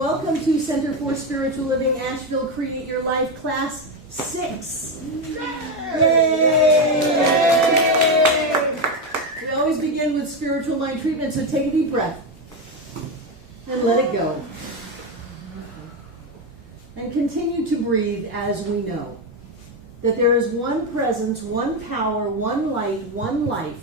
Welcome to Center for Spiritual Living, Asheville Create Your Life, Class 6. Yay! We always begin with spiritual mind treatment, so take a deep breath and let it go. And continue to breathe as we know that there is one presence, one power, one light, one life,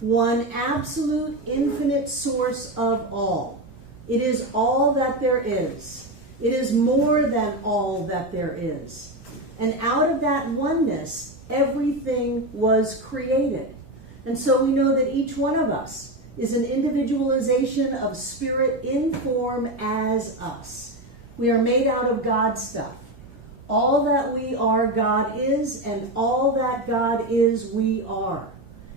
one absolute infinite source of all. It is all that there is. It is more than all that there is. And out of that oneness, everything was created. And so we know that each one of us is an individualization of spirit in form as us. We are made out of God's stuff. All that we are, God is, and all that God is, we are.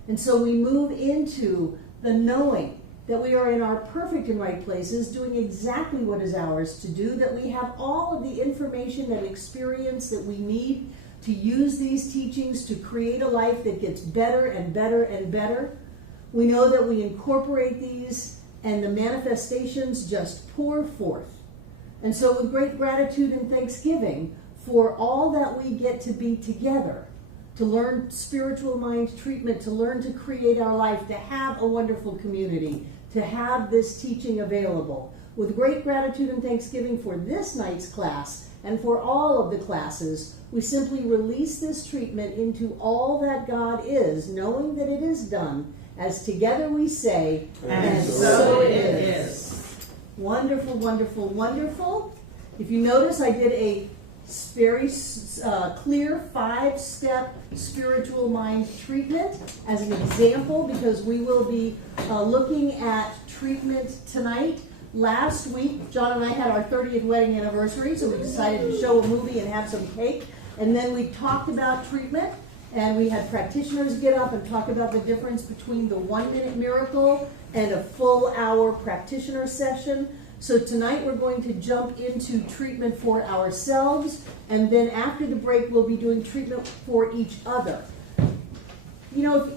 And so we move into the knowing that we are in our perfect and right places, doing exactly what is ours to do, that we have all of the information and experience that we need to use these teachings to create a life that gets better and better and better. We know that we incorporate these and the manifestations just pour forth. And so with great gratitude and thanksgiving for all that we get to be together, to learn spiritual mind treatment, to learn to create our life, to have a wonderful community, to have this teaching available. With great gratitude and thanksgiving for this night's class and for all of the classes, we simply release this treatment into all that God is, knowing that it is done, as together we say, and so it is. Wonderful, wonderful, wonderful. If you notice, I did a very clear 5-step spiritual mind treatment as an example, because we will be looking at treatment tonight. Last week, John and I had our 30th wedding anniversary, so we decided to show a movie and have some cake. And then we talked about treatment, and we had practitioners get up and talk about the difference between the 1-minute miracle and a full hour practitioner session. So tonight we're going to jump into treatment for ourselves, and then after the break we'll be doing treatment for each other. You know,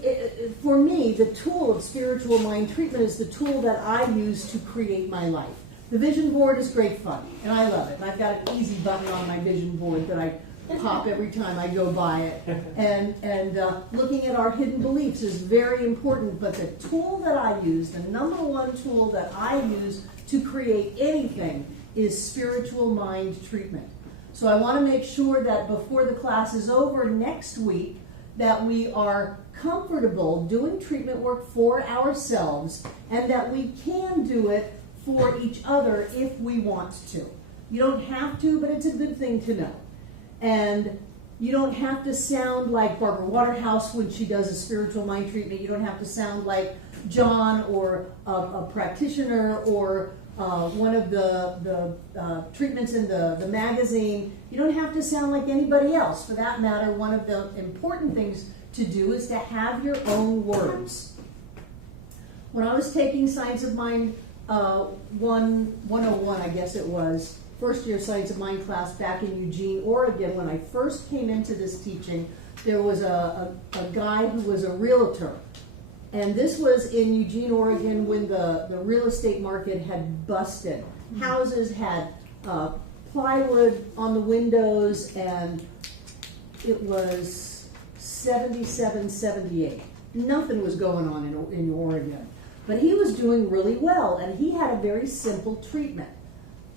for me, the tool of spiritual mind treatment is the tool that I use to create my life. The vision board is great fun, and I love it. And I've got an easy button on my vision board that I pop every time I go by it. And looking at our hidden beliefs is very important, but the tool that I use, the number one tool that I use to create anything, is spiritual mind treatment. So I want to make sure that before the class is over next week, that we are comfortable doing treatment work for ourselves, and that we can do it for each other if we want to. You don't have to, but it's a good thing to know. And you don't have to sound like Barbara Waterhouse when she does a spiritual mind treatment. You don't have to sound like John or a practitioner or one of the treatments in the magazine. You don't have to sound like anybody else. For that matter, one of the important things to do is to have your own words. When I was taking Science of Mind 101, I guess it was, first year Science of Mind class back in Eugene, Oregon, when I first came into this teaching, there was a guy who was a realtor. And this was in Eugene, Oregon, when the real estate market had busted. Houses had plywood on the windows, and it was 77, 78. Nothing was going on in Oregon. But he was doing really well, and he had a very simple treatment.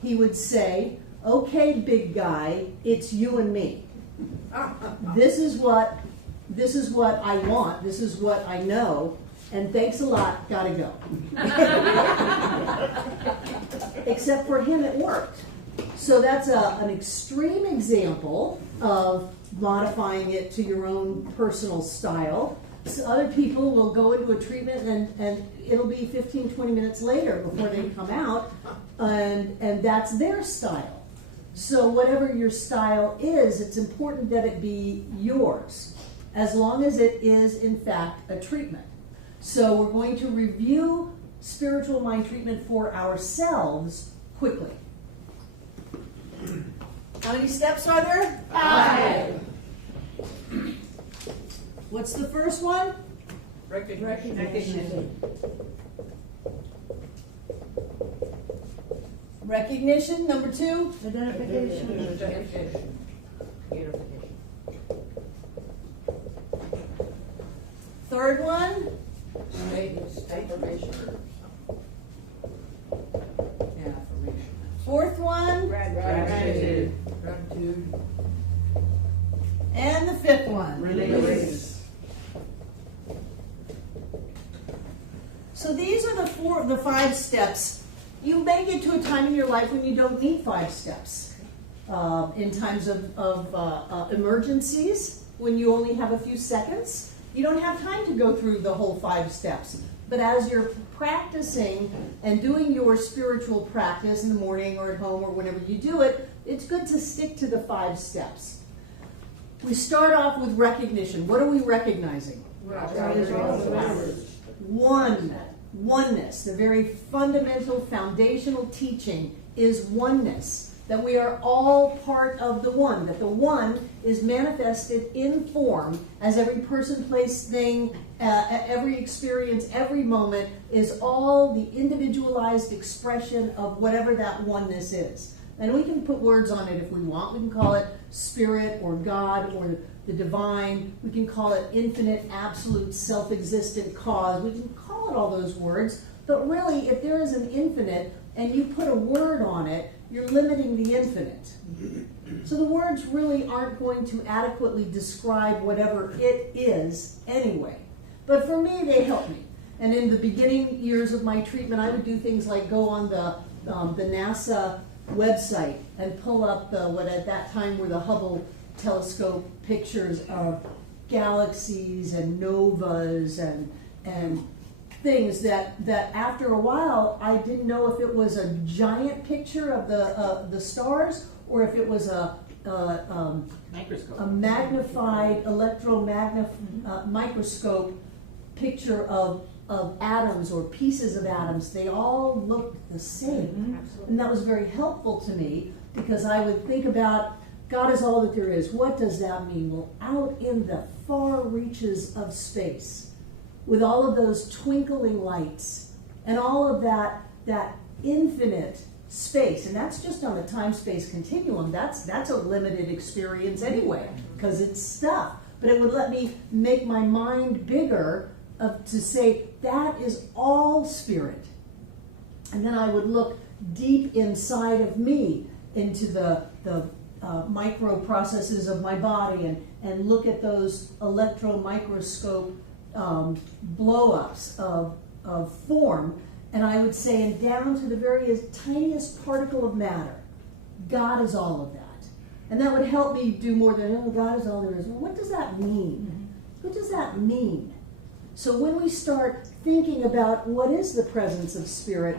He would say, "Okay, big guy, it's you and me. This is what I want. This is what I know. And thanks a lot, gotta go." Except for him, it worked. So that's an extreme example of modifying it to your own personal style. So other people will go into a treatment and it'll be 15, 20 minutes later before they come out, and that's their style. So whatever your style is, it's important that it be yours, as long as it is, in fact, a treatment. So we're going to review spiritual mind treatment for ourselves quickly. How many steps are there? 5. What's the first one? Recognition. Recognition, number 2. Identification. Unification. Third one. Affirmation. Yeah, affirmation. Fourth one. Gratitude. Gratitude. And the fifth one. Release. So these are the 5 steps. You may get to a time in your life when you don't need 5 steps. In times of emergencies, when you only have a few seconds, you don't have time to go through the whole 5 steps. But as you're practicing and doing your spiritual practice in the morning or at home or whenever you do it, it's good to stick to the 5 steps. We start off with recognition. What are we recognizing? God is all that matters. Oneness. The very fundamental, foundational teaching is oneness. That we are all part of the one. That the one is manifested in form as every person, place, thing, every experience, every moment is all the individualized expression of whatever that oneness is. And we can put words on it if we want. We can call it spirit or God or the divine. We can call it infinite, absolute, self-existent cause. We can call it all those words. But really, if there is an infinite and you put a word on it, you're limiting the infinite. So the words really aren't going to adequately describe whatever it is anyway. But for me, they help me. And in the beginning years of my treatment, I would do things like go on the NASA website and pull up what at that time were the Hubble telescope pictures of galaxies and novas and things that after a while I didn't know if it was a giant picture of the stars or if it was a magnified microscope picture of atoms or pieces of atoms. They all looked the same. Absolutely. And that was very helpful to me because I would think about God is all that there is. What does that mean? Well, out in the far reaches of space, with all of those twinkling lights and all of that infinite space, and that's just on the time-space continuum. That's a limited experience anyway, because it's stuff. But it would let me make my mind bigger to say that is all spirit. And then I would look deep inside of me into the micro processes of my body and look at those electron microscope blow-ups of form, and I would say, and down to the very tiniest particle of matter, God is all of that. And that would help me do more than, oh, God is all there is. Well, what does that mean? What does that mean? So when we start thinking about what is the presence of spirit,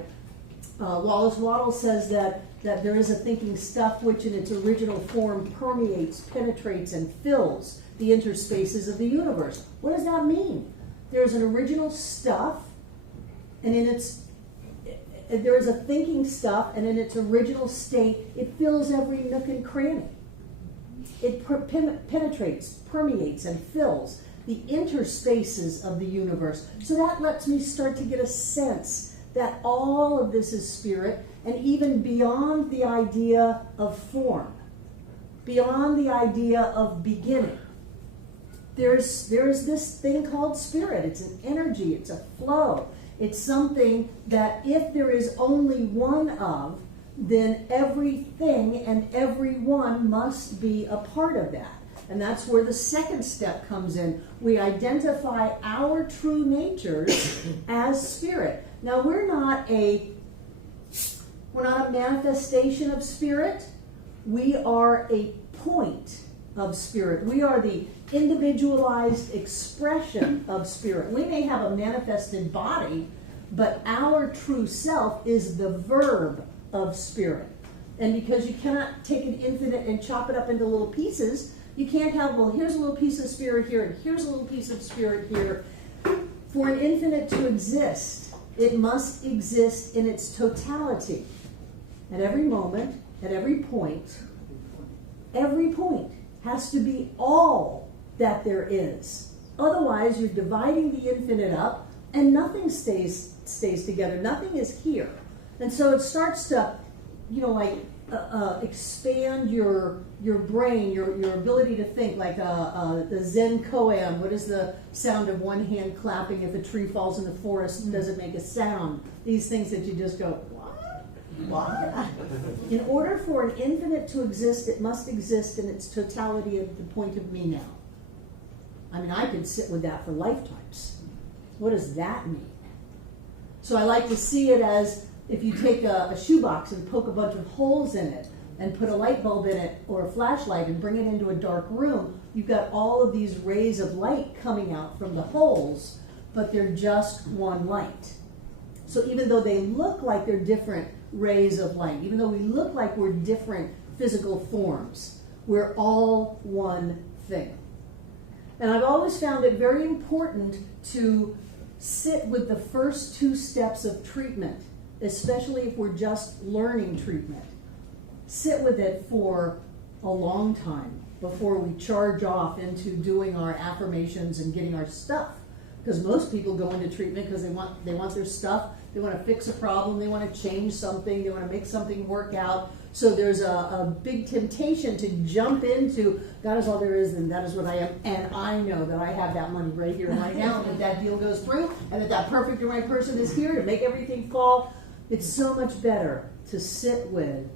Wallace Waddell says that there is a thinking stuff which in its original form permeates, penetrates, and fills the interspaces of the universe. What does that mean? There's an original stuff, and there is a thinking stuff, and in its original state, it fills every nook and cranny. It penetrates, permeates, and fills the interspaces of the universe. So that lets me start to get a sense that all of this is spirit, and even beyond the idea of form, beyond the idea of beginning. There's this thing called spirit. It's an energy, it's a flow. It's something that if there is only one of, then everything and everyone must be a part of that. And that's where the second step comes in. We identify our true natures as spirit. Now we're not a manifestation of spirit. We are a point of spirit. We are the individualized expression of spirit. We may have a manifested body, but our true self is the verb of spirit. And because you cannot take an infinite and chop it up into little pieces, you can't have, well, here's a little piece of spirit here, and here's a little piece of spirit here. For an infinite to exist, it must exist in its totality. At every moment, at every point has to be all that there is. Otherwise, you're dividing the infinite up, and nothing stays together. Nothing is here. And so it starts to expand your brain, your ability to think, like the Zen koan. What is the sound of one hand clapping if a tree falls in the forest? Does it make a sound? These things that you just go, what? What? In order for an infinite to exist, it must exist in its totality at the point of me now. I mean, I could sit with that for lifetimes. What does that mean? So I like to see it as if you take a shoebox and poke a bunch of holes in it and put a light bulb in it or a flashlight and bring it into a dark room, you've got all of these rays of light coming out from the holes, but they're just one light. So even though they look like they're different rays of light, even though we look like we're different physical forms, we're all one thing. And I've always found it very important to sit with the first 2 steps of treatment, especially if we're just learning treatment. Sit with it for a long time before we charge off into doing our affirmations and getting our stuff. Because most people go into treatment because they want their stuff, they want to fix a problem, they want to change something, they want to make something work out. So there's a big temptation to jump into, that is all there is, and that is what I am, and I know that I have that money right here and right now, and that deal goes through, and that perfect and right person is here to make everything fall. It's so much better to sit with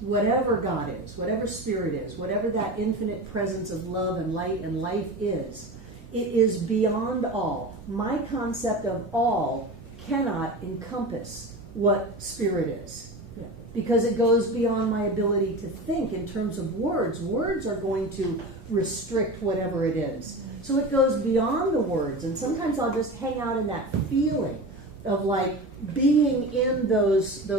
whatever God is, whatever Spirit is, whatever that infinite presence of love and light and life is. It is beyond all. My concept of all cannot encompass what Spirit is. Because it goes beyond my ability to think in terms of words. Words are going to restrict whatever it is. So it goes beyond the words. And sometimes I'll just hang out in that feeling of like being in those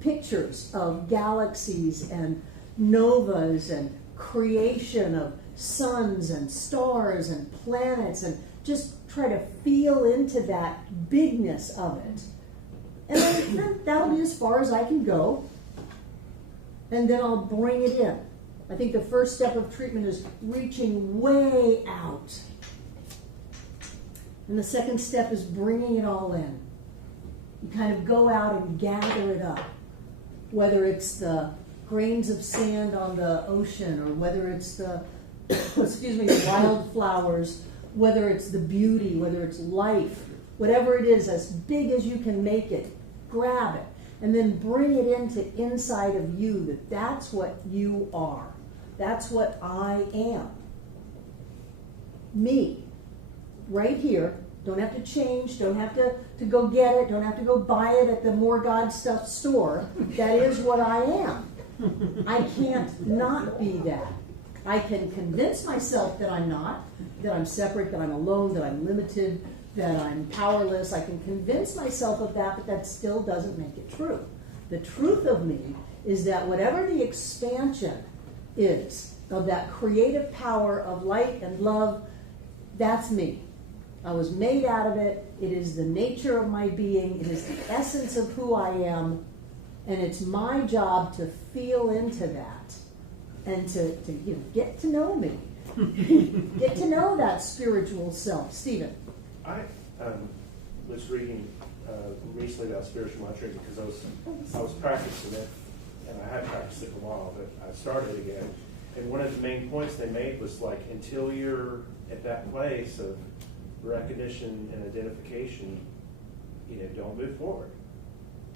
pictures of galaxies and novas and creation of suns and stars and planets, and just try to feel into that bigness of it. And then that'll be as far as I can go. And then I'll bring it in. I think the first step of treatment is reaching way out. And the second step is bringing it all in. You kind of go out and gather it up. Whether it's the grains of sand on the ocean, or whether it's the wildflowers, whether it's the beauty, whether it's life, whatever it is, as big as you can make it, grab it, and then bring it into inside of you, that's what you are. That's what I am. Me. Right here. Don't have to change, don't have to go get it, don't have to go buy it at the More God Stuff store. That is what I am. I can't not be that. I can convince myself that I'm not, that I'm separate, that I'm alone, that I'm limited, that I'm powerless. I can convince myself of that, but that still doesn't make it true. The truth of me is that whatever the expansion is of that creative power of light and love, that's me. I was made out of it. It is the nature of my being. It is the essence of who I am. And it's my job to feel into that and to get to know me. Get to know that spiritual self. Stephen. I was reading recently about spiritual mentoring because I was practicing it, and I had practiced it for a while, but I started again. And one of the main points they made was like, until you're at that place of recognition and identification, don't move forward.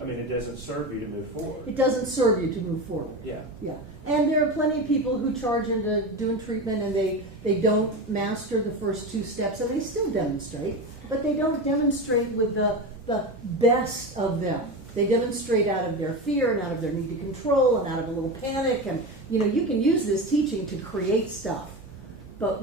I mean, it doesn't serve you to move forward. It doesn't serve you to move forward. Yeah. Yeah. And there are plenty of people who charge into doing treatment and they don't master the first 2 steps, and they still demonstrate, but they don't demonstrate with the best of them. They demonstrate out of their fear and out of their need to control and out of a little panic. And, you can use this teaching to create stuff. But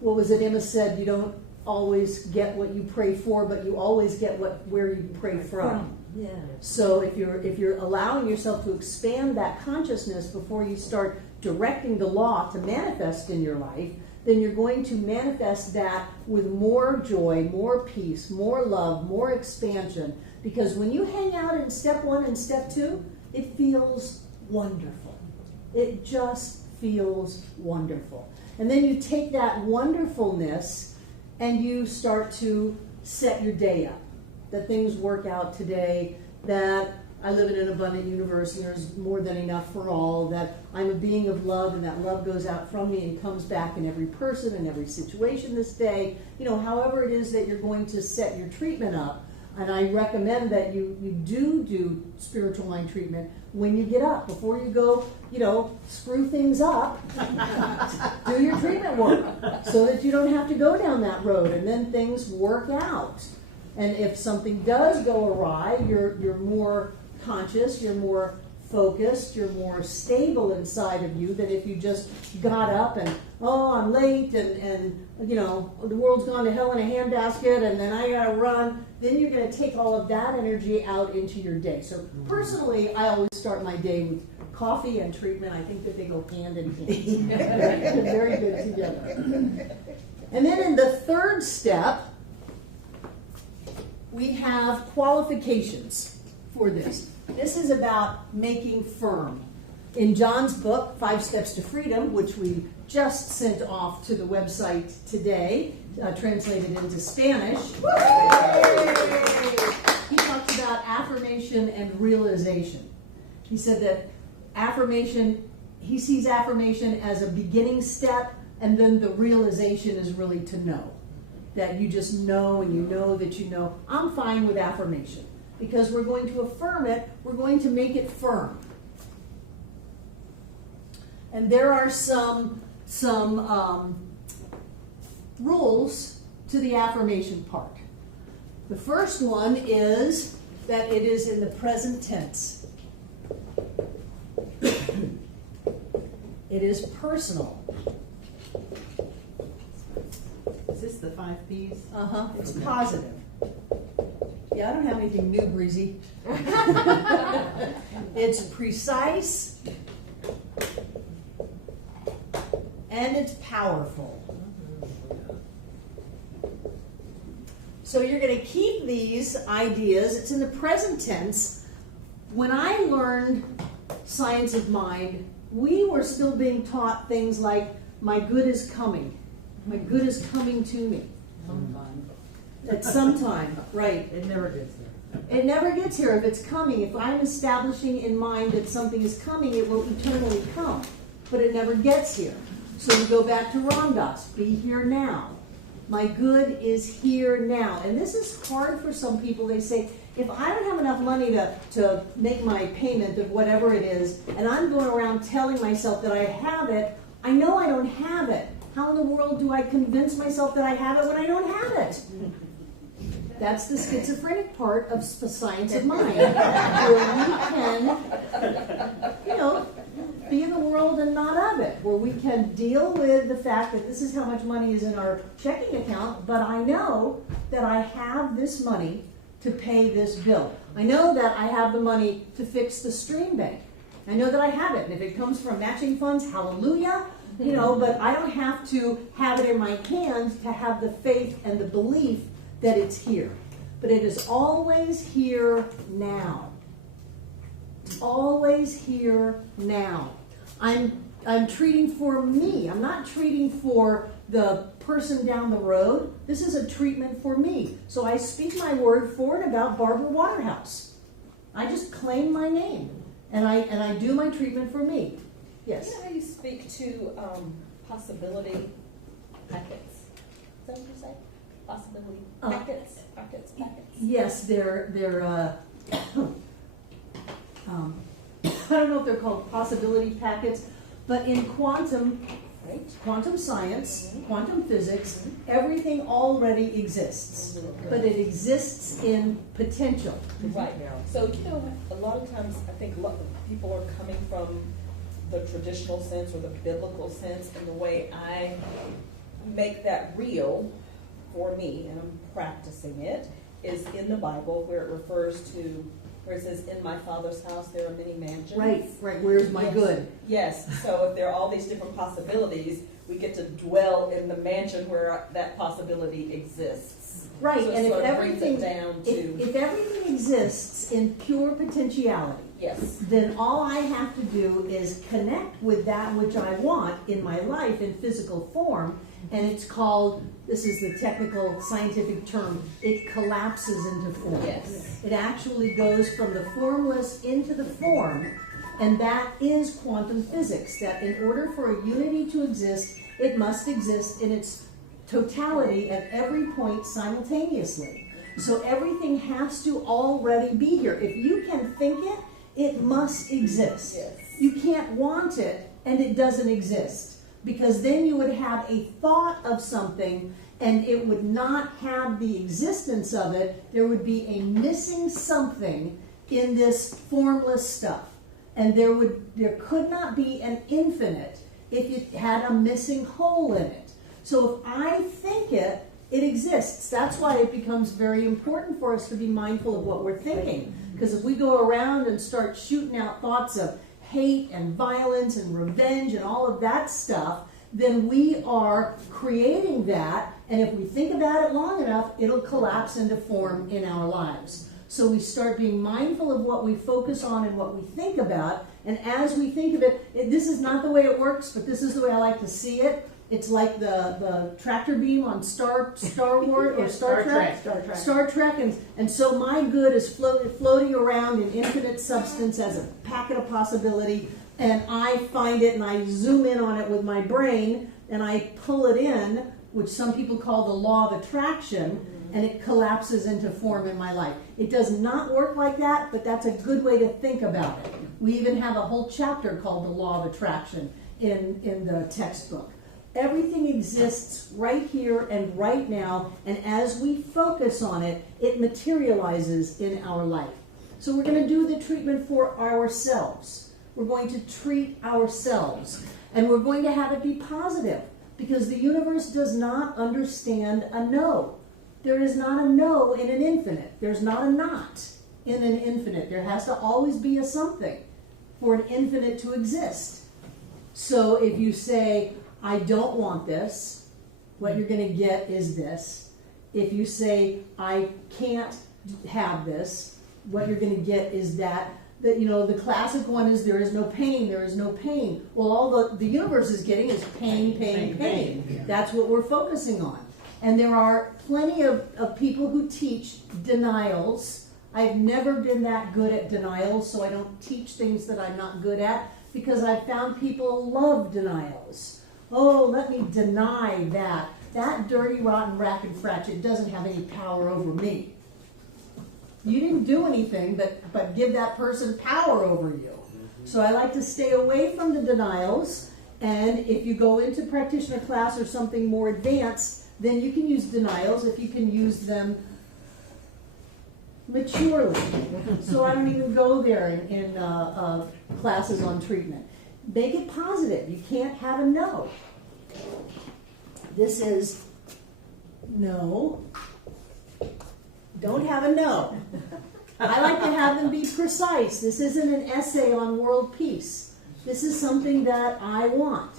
what was it Emma said? You don't always get what you pray for, but you always get where you pray from. Yeah. So if you're allowing yourself to expand that consciousness before you start directing the law to manifest in your life, then you're going to manifest that with more joy, more peace, more love, more expansion. Because when you hang out in step 1 and step 2, it feels wonderful. It just feels wonderful. And then you take that wonderfulness and you start to set your day up. That things work out today, that I live in an abundant universe and there's more than enough for all, that I'm a being of love and that love goes out from me and comes back in every person and every situation this day. However it is that you're going to set your treatment up. And I recommend that you do spiritual mind treatment when you get up. Before you go, screw things up, do your treatment work so that you don't have to go down that road and then things work out. And if something does go awry, you're more conscious, you're more focused, you're more stable inside of you than if you just got up and, I'm late and the world's gone to hell in a handbasket and then I gotta run. Then you're gonna take all of that energy out into your day. So personally, I always start my day with coffee and treatment. I think that they go hand in hand. They're very good together. And then in the third step, we have qualifications for this. This is about making firm. In John's book, 5 Steps to Freedom, which we just sent off to the website today, translated into Spanish, he talks about affirmation and realization. He said that he sees affirmation as a beginning step, and then the realization is really to know. That you just know and you know that you know. I'm fine with affirmation because we're going to affirm it, we're going to make it firm. And there are some rules to the affirmation part. The first one is that it is in the present tense. It is personal. Is this the 5 P's? It's positive. Yeah, I don't have anything new, Breezy. It's precise. And it's powerful. So you're going to keep these ideas. It's in the present tense. When I learned Science of Mind, we were still being taught things like, my good is coming. My good is coming to me. Sometime. At some time, right. It never gets there. It never gets here. If it's coming, if I'm establishing in mind that something is coming, it will eternally come. But it never gets here. So we go back to Ram Dass, be here now. My good is here now. And this is hard for some people. They say, if I don't have enough money to make my payment of whatever it is, and I'm going around telling myself that I have it, I know I don't have it. How in the world do I convince myself that I have it when I don't have it? That's the schizophrenic part of the Science of Mind, where we can, be in the world and not of it, where we can deal with the fact that this is how much money is in our checking account, but I know that I have this money to pay this bill. I know that I have the money to fix the stream bank. I know that I have it, and if it comes from matching funds, hallelujah. But I don't have to have it in my hands to have the faith and the belief that it's here. But it is always here now. Always here now. I'm treating for me. I'm not treating for the person down the road. This is a treatment for me. So I speak my word for and about Barbara Waterhouse. I just claim my name. And I do my treatment for me. Yes. You know how you speak to possibility packets? Is that what you say? Possibility packets? Packets. Yes, they're I don't know if they're called possibility packets, but in quantum science, quantum physics, everything already exists, but it exists in potential. Right. So, a lot of times I think people are coming from the traditional sense or the biblical sense, and the way I make that real for me, and I'm practicing it, is in the Bible where it says, in my Father's house there are many mansions. Right, where's my good? Yes, so if there are all these different possibilities, we get to dwell in the mansion where that possibility exists. Right, so and if sort of everything brings it down to if everything exists in pure potentiality, Yes. then all I have to do is connect with that which I want in my life in physical form, and it's called, this is the technical scientific term, it collapses into form. Yes. It actually goes from the formless into the form, and that is quantum physics, that in order for a unity to exist, it must exist in its totality at every point simultaneously. So everything has to already be here. If you can think it, it must exist. Yes. You can't want it and it doesn't exist, because then you would have a thought of something and it would not have the existence of it. There would be a missing something in this formless stuff. And there could not be an infinite if it had a missing hole in it. So if I think it, it exists. That's why it becomes very important for us to be mindful of what we're thinking. Because if we go around and start shooting out thoughts of hate and violence and revenge and all of that stuff, then we are creating that, and if we think about it long enough, it'll collapse into form in our lives. So we start being mindful of what we focus on and what we think about, and as we think of it, this is not the way it works, but this is the way I like to see it. It's like the tractor beam on Star Wars or Star Trek. Star Trek, and so my good is floating around in infinite substance as a packet of possibility, and I find it and I zoom in on it with my brain and I pull it in, which some people call the law of attraction, and it collapses into form in my life. It does not work like that, but that's a good way to think about it. We even have a whole chapter called the law of attraction in the textbook. Everything exists right here and right now, and as we focus on it, it materializes in our life. So we're going to do the treatment for ourselves. We're going to treat ourselves, and we're going to have it be positive, because the universe does not understand a no. There is not a no in an infinite. There's not a not in an infinite. There has to always be a something for an infinite to exist. So if you say, I don't want this, what you're going to get is this. If you say, I can't have this, what you're going to get is that. The classic one is, there is no pain, there is no pain. Well, all the universe is getting is pain, pain, pain. Yeah. That's what we're focusing on. And there are plenty of people who teach denials. I've never been that good at denials, so I don't teach things that I'm not good at, because I've found people love denials. Oh, let me deny that. That dirty, rotten rack and fratchet doesn't have any power over me. You didn't do anything but give that person power over you. So I like to stay away from the denials, and if you go into practitioner class or something more advanced, then you can use denials if you can use them maturely. So I don't even go there in classes on treatment. Make it positive. You can't have a no. This is no. Don't have a no. I like to have them be precise. This isn't an essay on world peace. This is something that I want.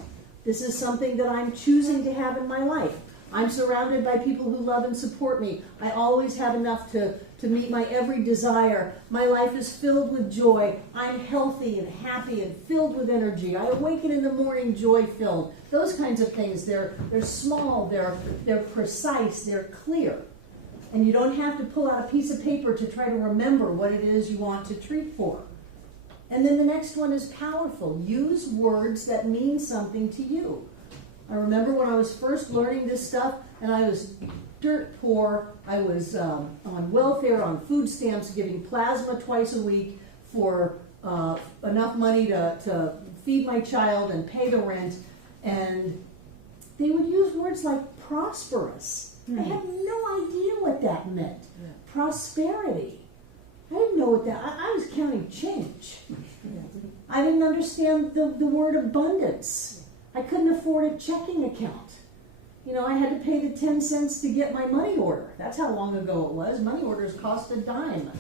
This is something that I'm choosing to have in my life. I'm surrounded by people who love and support me. I always have enough to meet my every desire. My life is filled with joy. I'm healthy and happy and filled with energy. I awaken in the morning joy-filled. Those kinds of things, they're small, they're precise, they're clear. And you don't have to pull out a piece of paper to try to remember what it is you want to treat for. And then the next one is powerful. Use words that mean something to you. I remember when I was first learning this stuff, and I was dirt poor. I was on welfare, on food stamps, giving plasma twice a week for enough money to feed my child and pay the rent. And they would use words like prosperous. I had no idea what that meant. Yeah. Prosperity. I didn't know what that, I was counting change. I didn't understand the word abundance. I couldn't afford a checking account. I had to pay the 10 cents to get my money order. That's how long ago it was. Money orders cost a dime.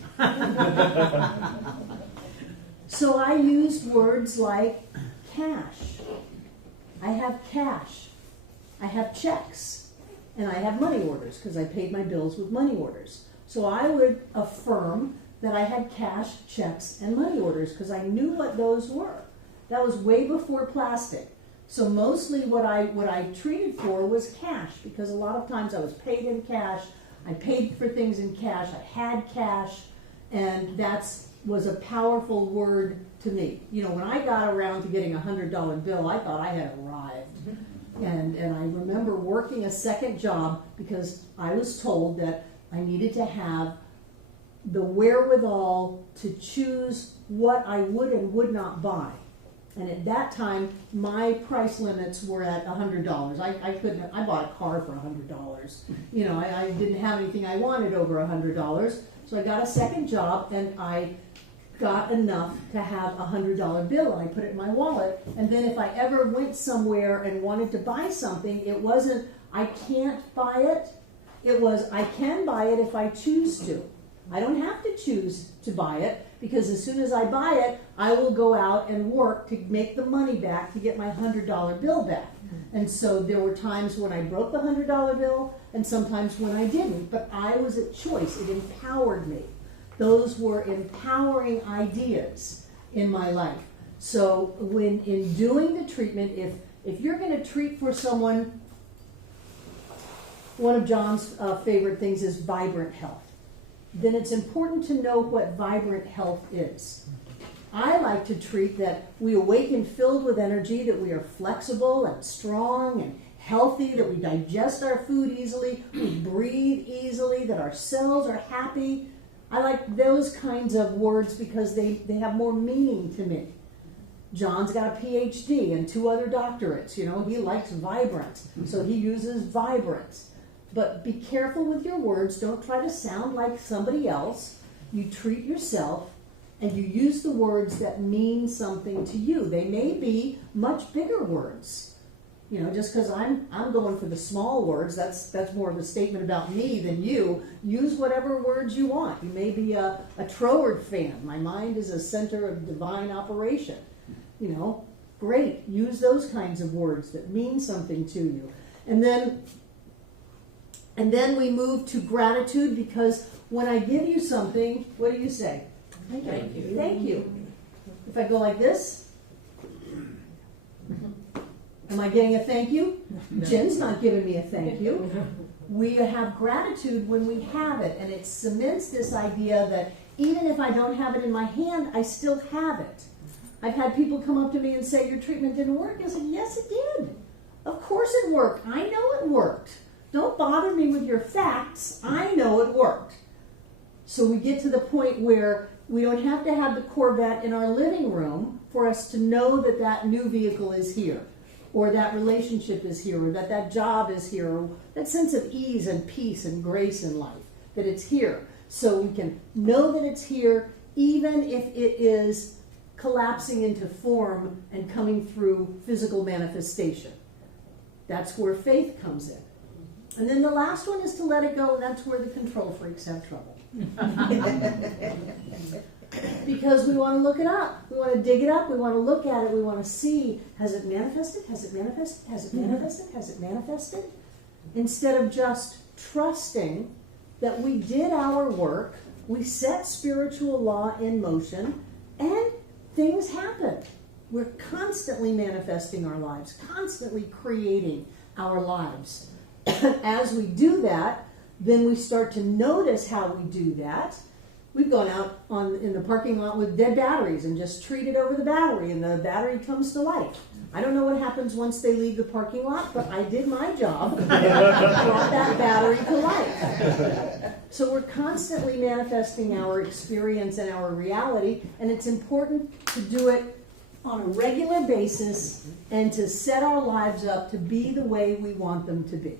So I used words like cash. I have cash. I have checks. And I have money orders because I paid my bills with money orders. So I would affirm that I had cash, checks, and money orders because I knew what those were. That was way before plastic. So mostly what I treated for was cash because a lot of times I was paid in cash. I paid for things in cash. I had cash, and was a powerful word to me. You know, when I got around to getting a $100 bill, I thought I had arrived. And I remember working a second job because I was told that I needed to have the wherewithal to choose what I would and would not buy. And at that time, my price limits were at $100. I bought a car for $100. You know, I didn't have anything I wanted over $100. So I got a second job and I got enough to have a $100 bill, and I put it in my wallet. And then if I ever went somewhere and wanted to buy something, it wasn't, I can't buy it. It was, I can buy it if I choose to. I don't have to choose to buy it, because as soon as I buy it, I will go out and work to make the money back to get my $100 bill back. And so there were times when I broke the $100 bill and sometimes when I didn't, but I was at choice. It empowered me. Those were empowering ideas in my life. So when in doing the treatment, if you're going to treat for someone, one of John's favorite things is vibrant health. Then it's important to know what vibrant health is. I like to treat that we awaken filled with energy, that we are flexible and strong and healthy, that we digest our food easily, we breathe easily, that our cells are happy. I like those kinds of words because they have more meaning to me. John's got a PhD and 2 other doctorates. You know, he likes vibrant, so he uses vibrant. But be careful with your words. Don't try to sound like somebody else. You treat yourself and you use the words that mean something to you. They may be much bigger words. You know, just because I'm going for the small words, that's more of a statement about me than you. Use whatever words you want. You may be a Troward fan. My mind is a center of divine operation. You know, great. Use those kinds of words that mean something to you. And then we move to gratitude, because when I give you something, what do you say? Thank you. Thank you. If I go like this, am I getting a thank you? No. Jen's not giving me a thank you. We have gratitude when we have it, and it cements this idea that even if I don't have it in my hand, I still have it. I've had people come up to me and say, your treatment didn't work. I said, yes, it did. Of course it worked. I know it worked. Don't bother me with your facts. I know it worked. So we get to the point where we don't have to have the Corvette in our living room for us to know that that new vehicle is here, or that relationship is here, or that job is here, or that sense of ease and peace and grace in life, that it's here. So we can know that it's here, even if it is collapsing into form and coming through physical manifestation. That's where faith comes in. And then the last one is to let it go, and that's where the control freaks have trouble. Because we want to look it up. We want to dig it up. We want to look at it. We want to see, has it manifested? Has it manifested? Has it manifested? Has it manifested? Instead of just trusting that we did our work, we set spiritual law in motion, and things happen. We're constantly manifesting our lives, constantly creating our lives. As we do that, then we start to notice how we do that. We've gone out in the parking lot with dead batteries and just treated over the battery, and the battery comes to life. I don't know what happens once they leave the parking lot, but I did my job and brought that battery to life. So we're constantly manifesting our experience and our reality, and it's important to do it on a regular basis and to set our lives up to be the way we want them to be.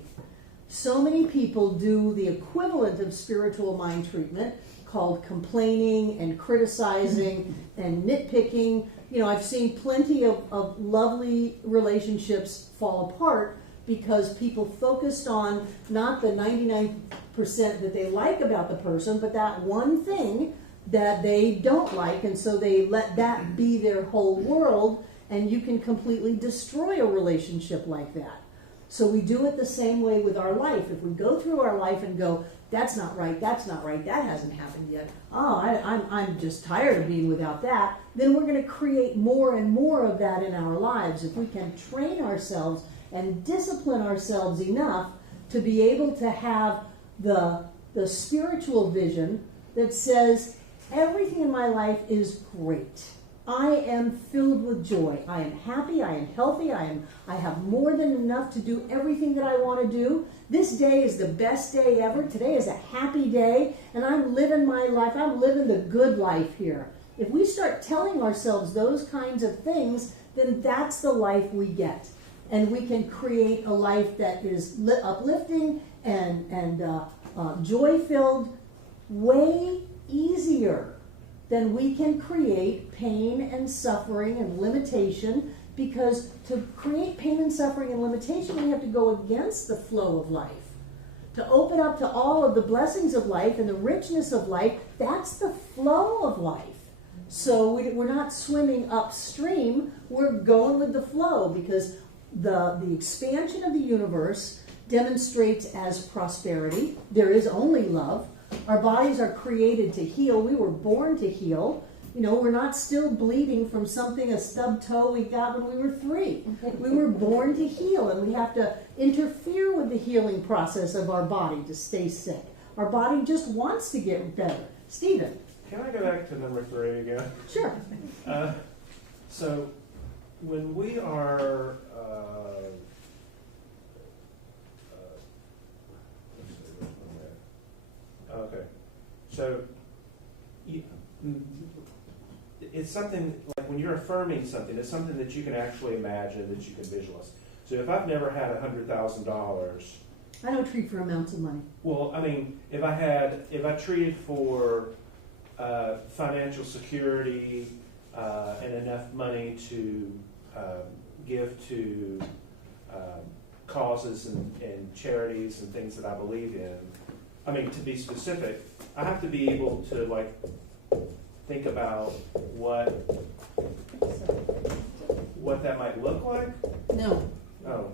So many people do the equivalent of spiritual mind treatment, called complaining and criticizing and nitpicking. You know, I've seen plenty of lovely relationships fall apart because people focused on not the 99% that they like about the person, but that one thing that they don't like, and so they let that be their whole world, and you can completely destroy a relationship like that. So we do it the same way with our life. If we go through our life and go, that's not right, that hasn't happened yet. Oh, I'm just tired of being without that. Then we're going to create more and more of that in our lives. If we can train ourselves and discipline ourselves enough to be able to have the spiritual vision that says, everything in my life is great. I am filled with joy. I am happy. I am healthy. I have more than enough to do everything that I want to do. This day is the best day ever. Today is a happy day, and I'm living my life. I'm living the good life here. If we start telling ourselves those kinds of things, then that's the life we get. And we can create a life that is uplifting and joy-filled, way easier than we can create pain and suffering and limitation, because to create pain and suffering and limitation, we have to go against the flow of life. To open up to all of the blessings of life and the richness of life, that's the flow of life. So we're not swimming upstream, we're going with the flow, because the expansion of the universe demonstrates as prosperity. There is only love. Our bodies are created to heal. We were born to heal. You know, we're not still bleeding from something, a stubbed toe we got when we were 3. We were born to heal, and we have to interfere with the healing process of our body to stay sick. Our body just wants to get better. Stephen. Can I go back to number 3 again? Sure. So when we are okay, so it's something like when you're affirming something, it's something that you can actually imagine, that you can visualize. So if I've never had $100,000, I don't treat for amounts of money. well, I mean, if I treated for financial security and enough money to give to causes and charities and things that I believe in. I mean, to be specific, I have to be able to like think about what that might look like. No. Oh,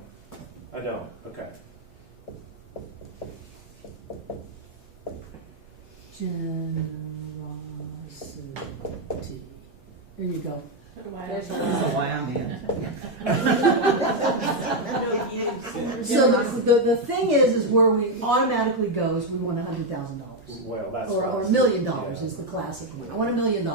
I don't. Okay. Generosity. There you go. There's a Why I'm in. So the thing is where we automatically goes, we want $100,000. Well, that's Or $1 million is the classic one. I want $1 million.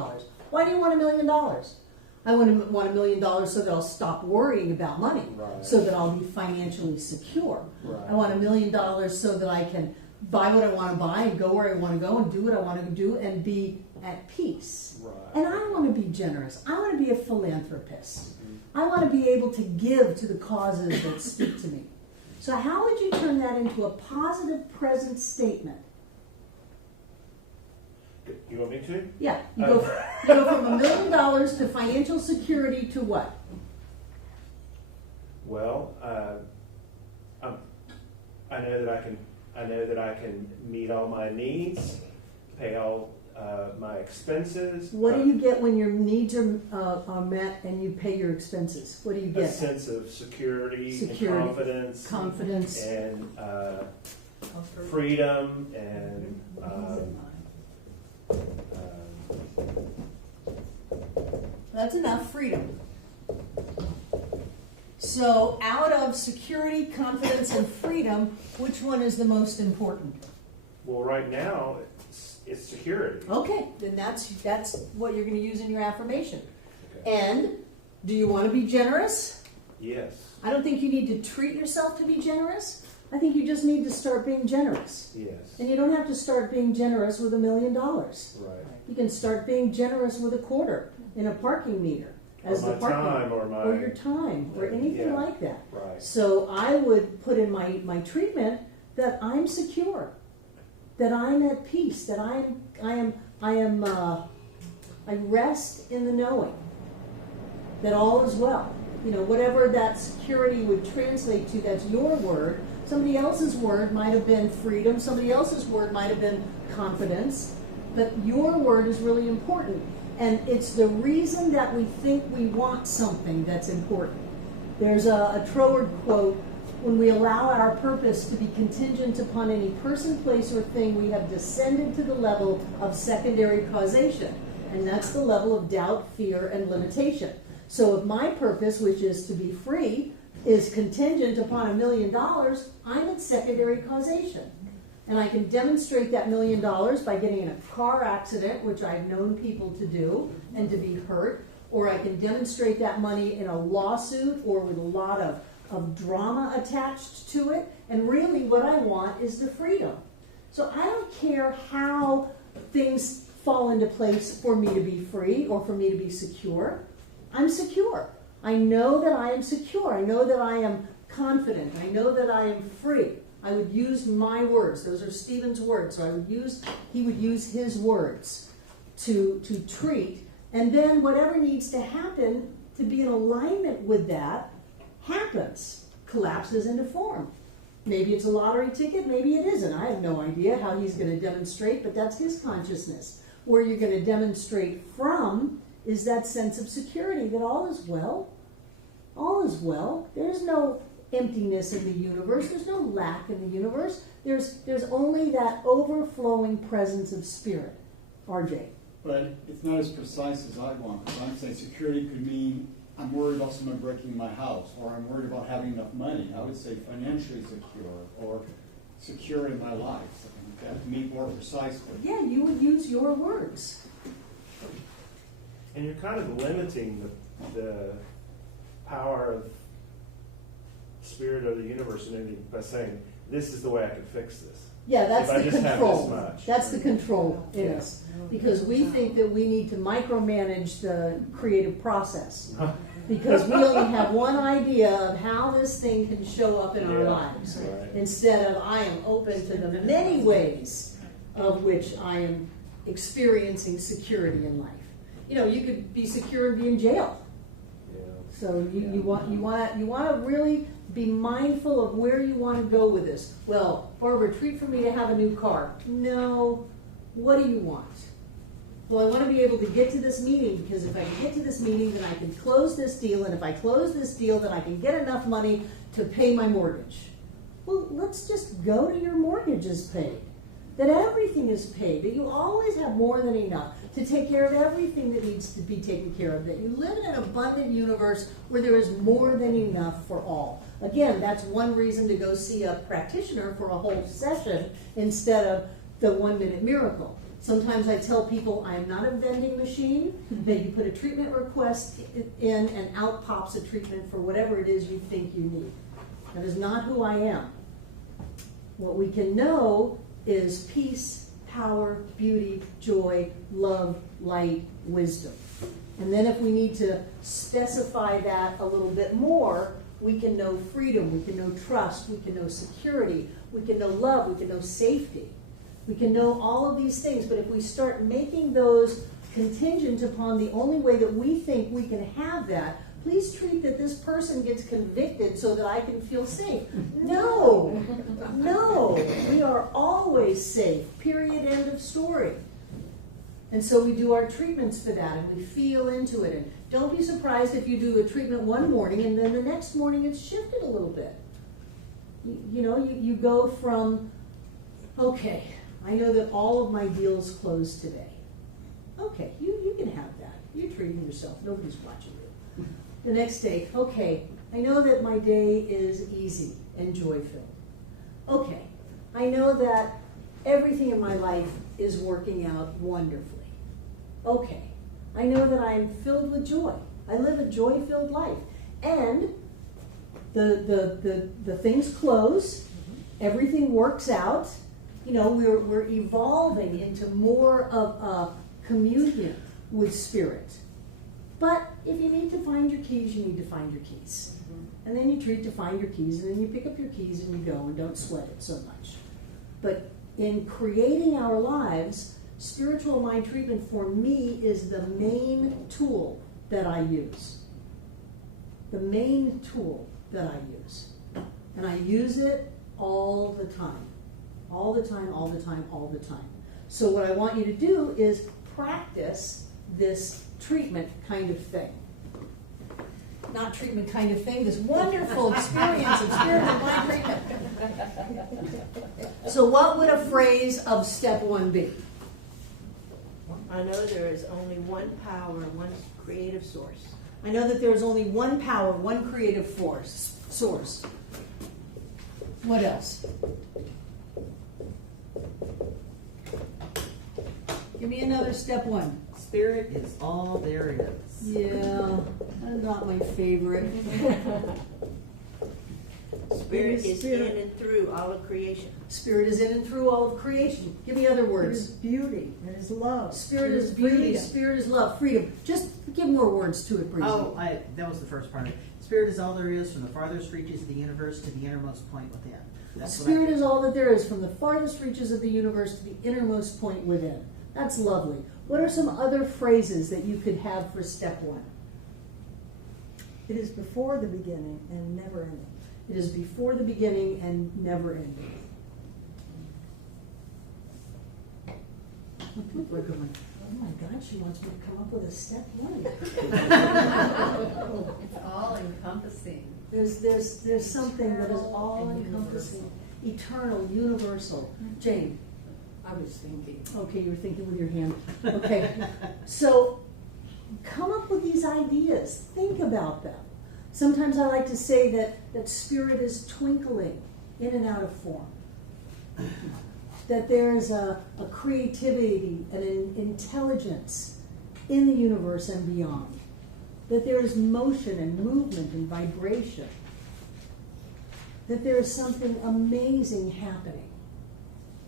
Why do you want $1 million? I want $1 million so that I'll stop worrying about money, Right. so that I'll be financially secure. Right. I want $1 million so that I can buy what I want to buy and go where I want to go and do what I want to do and be at peace. Right. And I want to be generous. I want to be a philanthropist. I want to be able to give to the causes that speak to me. So how would you turn that into a positive present statement? You want me to? Yeah, you go from $1 million to financial security to what? Well, I know that I can meet all my needs, pay all my expenses. What do you get when your needs are met and you pay your expenses? What do you A get? sense of security, Security, and confidence. and freedom, and That's enough, freedom. So out of security, confidence, and freedom, which one is the most important? well, right now it's security. Okay, then that's what you're going to use in your affirmation. Okay. And do you want to be generous? Yes. I don't think you need to treat yourself to be generous. I think you just need to start being generous. Yes. And you don't have to start being generous with $1 million. Right. You can start being generous with a quarter in a parking meter. Or my time, or your time, or anything Yeah. like that. Right. So I would put in my treatment that I'm secure, that I'm at peace, that I rest in the knowing that all is well. You know, whatever that security would translate to, that's your word. Somebody else's word might have been freedom. Somebody else's word might have been confidence. But your word is really important. And it's the reason that we think we want something that's important. There's a Troward quote when we allow our purpose to be contingent upon any person, place, or thing, we have descended to the level of secondary causation. And that's the level of doubt, fear, and limitation. So if my purpose, which is to be free, is contingent upon $1 million, I'm at secondary causation. And I can demonstrate that $1 million by getting in a car accident, which I've known people to do, and to be hurt. Or I can demonstrate that money in a lawsuit or with a lot of drama attached to it. And really what I want is the freedom. So I don't care how things fall into place for me to be free or for me to be secure. I'm secure. I know that I am secure. I know that I am confident. I know that I am free. I would use my words. Those are Stephen's words. So he would use his words to treat. And then whatever needs to happen to be in alignment with that happens, collapses into form. Maybe it's a lottery ticket, maybe it isn't. I have no idea how he's going to demonstrate, but that's his consciousness. Where you're going to demonstrate from is that sense of security that all is well. All is well. There's no emptiness in the universe. There's no lack in the universe. There's only that overflowing presence of spirit. RJ. But it's not as precise as I want, because I'm saying security could mean I'm worried about someone breaking my house, or I'm worried about having enough money. I would say financially secure, or secure in my life, something like that, to be more precisely. Yeah, you would use your words. And you're kind of limiting the power of spirit of the universe and everything by saying, this is the way I can fix this. Yeah, that's If I the just have control. this much. That's the control in Yeah. us. Because we think that we need to micromanage the creative process. Because we only have one idea of how this thing can show up in our Yeah, lives. right. Instead of, I am open to the many ways of which I am experiencing security in life. You know, you could be secure and be in jail. Yeah. So you want to really be mindful of where you want to go with this. Well, Barbara, treat for me to have a new car. No. What do you want? Well, I want to be able to get to this meeting, because if I can get to this meeting, then I can close this deal, and if I close this deal, then I can get enough money to pay my mortgage. Well, let's just go to your mortgage is paid, that everything is paid, that you always have more than enough to take care of everything that needs to be taken care of, that you live in an abundant universe where there is more than enough for all. Again, that's one reason to go see a practitioner for a whole session instead of the 1-minute miracle. Sometimes I tell people I'm not a vending machine, that you put a treatment request in and out pops a treatment for whatever it is you think you need. That is not who I am. What we can know is peace, power, beauty, joy, love, light, wisdom. And then if we need to specify that a little bit more, we can know freedom, we can know trust, we can know security, we can know love, we can know safety. We can know all of these things, but if we start making those contingent upon the only way that we think we can have that, please treat that this person gets convicted so that I can feel safe. No, we are always safe, period, end of story. And so we do our treatments for that, and we feel into it. And don't be surprised if you do a treatment one morning and then the next morning it's shifted a little bit. You go from, okay, I know that all of my deals closed today. Okay, you can have that. You're treating yourself. Nobody's watching you. The next day, okay, I know that my day is easy and joy-filled. Okay, I know that everything in my life is working out wonderfully. Okay, I know that I am filled with joy. I live a joy-filled life. And the things close, everything works out. We're evolving into more of a communion with spirit. But if you need to find your keys, you need to find your keys. And then you treat to find your keys, and then you pick up your keys and you go, and don't sweat it so much. But in creating our lives, spiritual mind treatment for me is the main tool that I use. The main tool that I use. And I use it all the time. All the time, all the time, all the time. So what I want you to do is practice this treatment kind of thing. not treatment kind of thing, this wonderful experience of spirit and mind treatment. So what would a phrase of step one be? I know there is only one power, one creative source. I know that there is only one power, one creative source. What else? Give me another step one. Spirit is all there is. Yeah, that's not my favorite. Spirit is Spirit. in and through all of creation. Spirit is in and through all of creation. Give me other It is words. beauty, it is love. Spirit it is beauty, freedom. spirit is love, freedom. Just give more words to it, Breezy. Oh, that was the first part of it. Spirit is all there is from the farthest reaches of the universe to the innermost point within. That's what I Spirit get. is all that there is, from the farthest reaches of the universe to the innermost point within. That's lovely. What are some other phrases that you could have for step one? It is before the beginning and never ending. It is before the beginning and never ending. People are going, oh my God, she wants me to come up with a step one. It's all encompassing. There's something that is all encompassing, eternal, universal. Jane, I was thinking. okay, you were thinking with your hand. Okay, so come up with these ideas. Think about them. Sometimes I like to say that spirit is twinkling in and out of form. That there is a creativity and an intelligence in the universe and beyond. That there is motion and movement and vibration. That there is something amazing happening.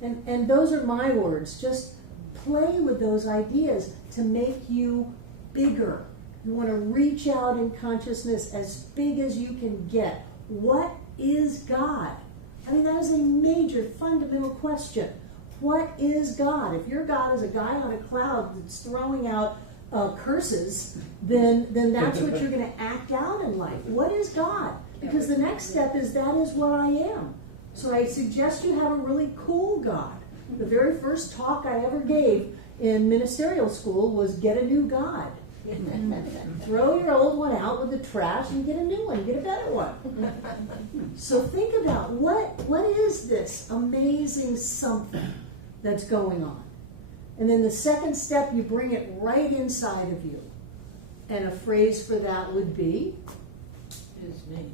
And those are my words. Just play with those ideas to make you bigger. You want to reach out in consciousness as big as you can get. What is God? I mean, that is a major fundamental question. What is God? If your God is a guy on a cloud that's throwing out curses, then that's what you're going to act out in life. What is God? Because the next step is that is what I am. So I suggest you have a really cool God. The very first talk I ever gave in ministerial school was get a new God. Throw your old one out with the trash and get a new one, get a better one. So think about what is this amazing something that's going on? And then the second step, you bring it right inside of you. And a phrase for that would be, It is me.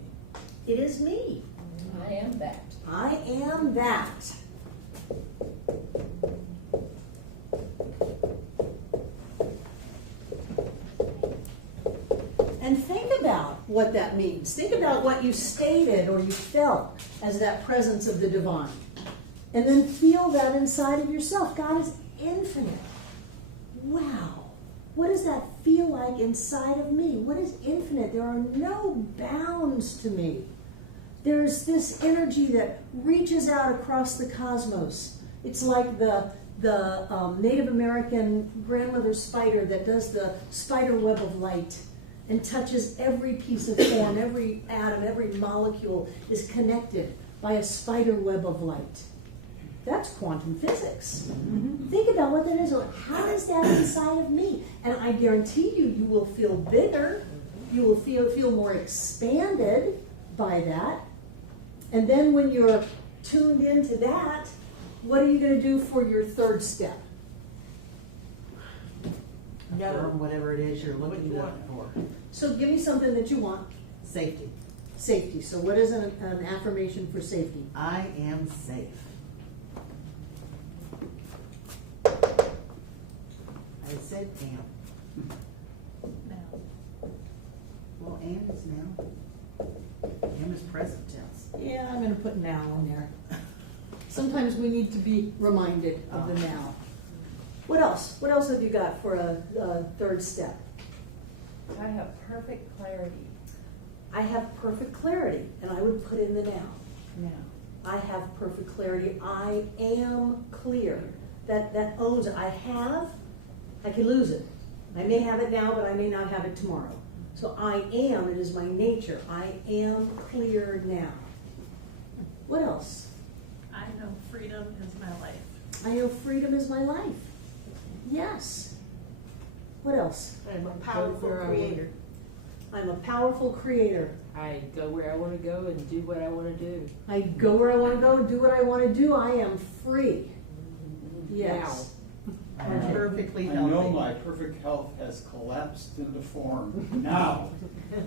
it is me. I am that. I am that. And think about what that means. Think about what you stated or you felt as that presence of the divine. And then feel that inside of yourself. God is infinite. Wow. What does that feel like inside of me? What is infinite? There are no bounds to me. There's this energy that reaches out across the cosmos. It's like the Native American grandmother spider that does the spider web of light and touches every piece of form, every atom, every molecule is connected by a spider web of light. That's quantum physics. Think about what that is. How is that inside of me? And I guarantee you, you will feel bigger. You will feel more expanded by that. And then when you're tuned into that, what are you going to do for your third step? Affirm whatever it is you're looking for. So give me something that you want. Safety. Safety. So what is an affirmation for safety? I am safe. I said am. Well, am is now. Am is present tense. Yeah, I'm going to put now in there. Sometimes we need to be reminded of the now. What else? What else have you got for a third step? I have perfect clarity. I have perfect clarity, and I would put in the now. Now. I have perfect clarity. I am clear. That owns it. I can lose it. I may have it now, but I may not have it tomorrow. So I am, it is my nature. I am clear now. What else? I know freedom is my life. I know freedom is my life. Yes. What else? I'm a powerful creator. I'm a powerful creator. I go where I want to go and do what I want to do. I go where I want to go, do what I want to do. I am free. Yes. I'm perfectly I know healthy. my perfect health has collapsed into form now.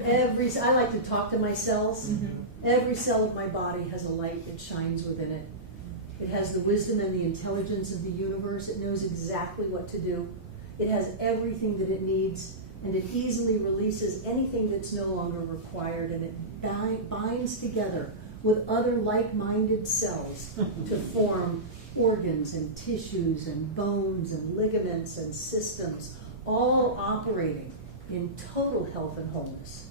I like to talk to my cells. Every cell of my body has a light that shines within it. It has the wisdom and the intelligence of the universe. It knows exactly what to do. It has everything that it needs, and it easily releases anything that's no longer required, and it binds together with other like-minded cells to form organs and tissues and bones and ligaments and systems, all operating in total health and wholeness.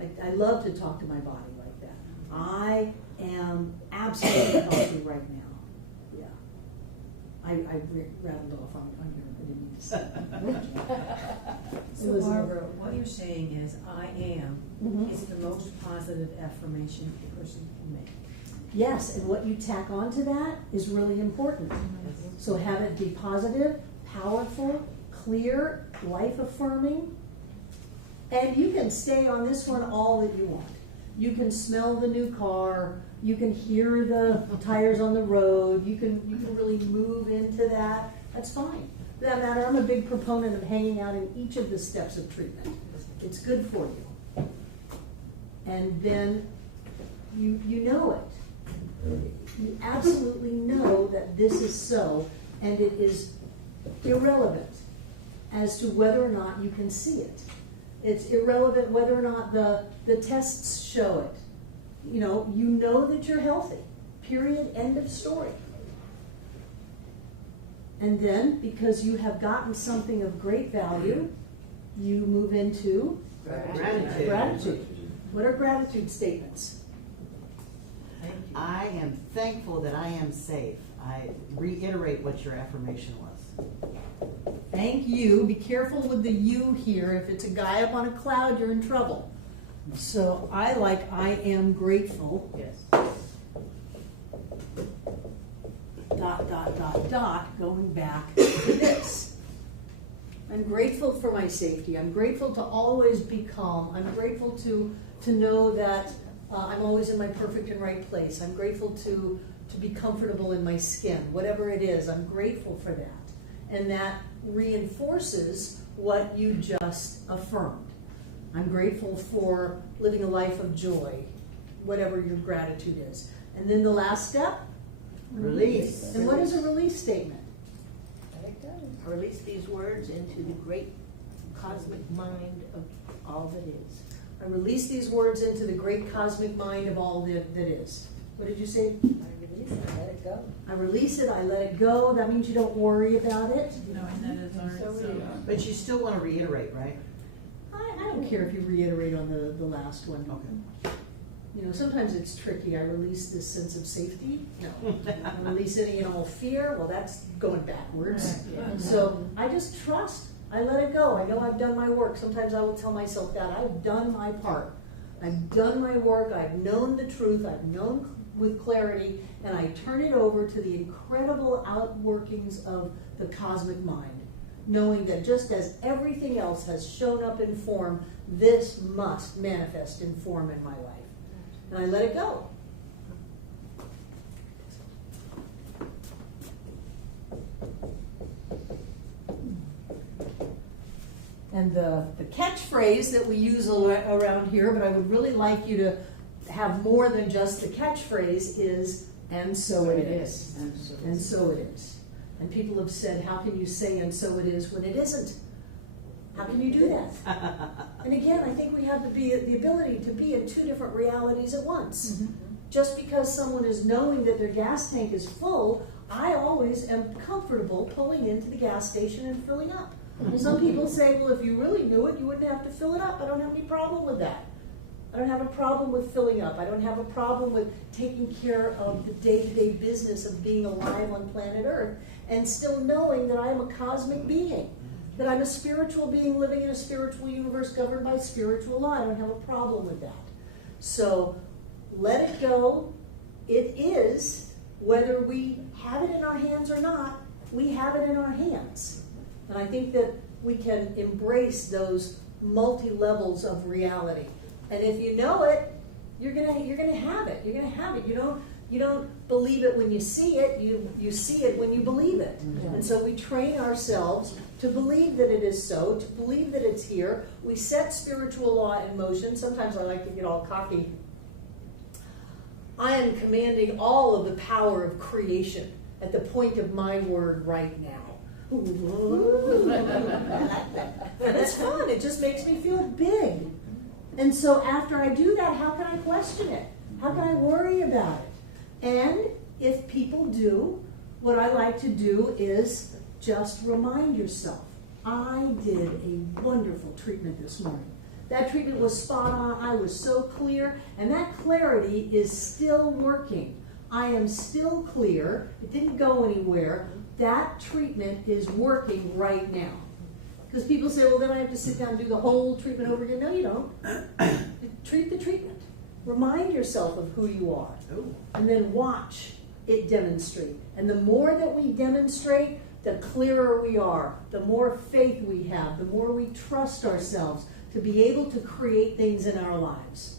I love to talk to my body like that. I am absolutely healthy right now. Yeah. I rattled off on here. I didn't mean to say that. So Elizabeth. Barbara, what you're saying is, I am Mhm. is the most positive affirmation a person can make. Yes, and what you tack onto that is really important. So have it be positive, powerful, clear, life-affirming, and you can stay on this one all that you want. You can smell the new car, you can hear the tires on the road, you can really move into that. That's fine. For that matter, I'm a big proponent of hanging out in each of the steps of treatment. It's good for you. And then you know it. You absolutely know that this is so, and it is irrelevant as to whether or not you can see it. It's irrelevant whether or not the tests show it. You know that you're healthy. Period. End of story. And then, because you have gotten something of great value, you move into Gratitude. gratitude. What are gratitude statements? Thank you. I am thankful that I am safe. I reiterate what your affirmation was. Thank you. Be careful with the you here. If it's a guy up on a cloud, you're in trouble. So I am grateful. Yes. Going back to this. I'm grateful for my safety. I'm grateful to always be calm. I'm grateful to know that I'm always in my perfect and right place. I'm grateful to be comfortable in my skin. Whatever it is, I'm grateful for that. And that reinforces what you just affirmed. I'm grateful for living a life of joy, whatever your gratitude is. And then the last step? Release. And what is a release statement? I release these words into the great cosmic mind of all that is. I release these words into the great cosmic mind of all that is. What did you say? I release it, let it go. I release it, I let it go. That means you don't worry about it. Knowing that it's already so. But you still want to reiterate, right? I don't care if you reiterate on the last one. Okay. Sometimes it's tricky. I release this sense of safety. No. I release any and all fear. Well, that's going backwards. So I just trust. I let it go. I know I've done my work. Sometimes I will tell myself that I've done my part. I've done my work. I've known the truth. I've known with clarity. And I turn it over to the incredible outworkings of the cosmic mind, knowing that just as everything else has shown up in form, this must manifest in form in my life. And I let it go. And the catchphrase that we use around here, but I would really like you to have more than just the catchphrase, is, and so it is. And so it is. And people have said, how can you say and so it is when it isn't? How can you do that? And again, I think we have the ability to be in two different realities at once. Mm-hmm. Just because someone is knowing that their gas tank is full, I always am comfortable pulling into the gas station and filling up. And some people say, well, if you really knew it, you wouldn't have to fill it up. I don't have any problem with that. I don't have a problem with filling up. I don't have a problem with taking care of the day-to-day business of being alive on planet Earth and still knowing that I am a cosmic being, that I'm a spiritual being living in a spiritual universe governed by spiritual law. I don't have a problem with that. So let it go. It is, whether we have it in our hands or not, we have it in our hands. And I think that we can embrace those multi-levels of reality. And if you know it, you're gonna have it. You're gonna have it. You don't believe it when you see it. You see it when you believe it. And so we train ourselves to believe that it is so, to believe that it's here. We set spiritual law in motion. Sometimes I like to get all cocky. I am commanding all of the power of creation at the point of my word right now. It's fun. It just makes me feel big. And so after I do that, how can I question it? How can I worry about it? And if people do, what I like to do is just remind yourself. I did a wonderful treatment this morning. That treatment was spot on. I was so clear, and that clarity is still working. I am still clear. It didn't go anywhere. That treatment is working right now. Because people say, well, then I have to sit down and do the whole treatment over again. No, you don't. Treat the treatment. Remind yourself of who you are. And then watch it demonstrate. And the more that we demonstrate, the clearer we are, the more faith we have, the more we trust ourselves to be able to create things in our lives.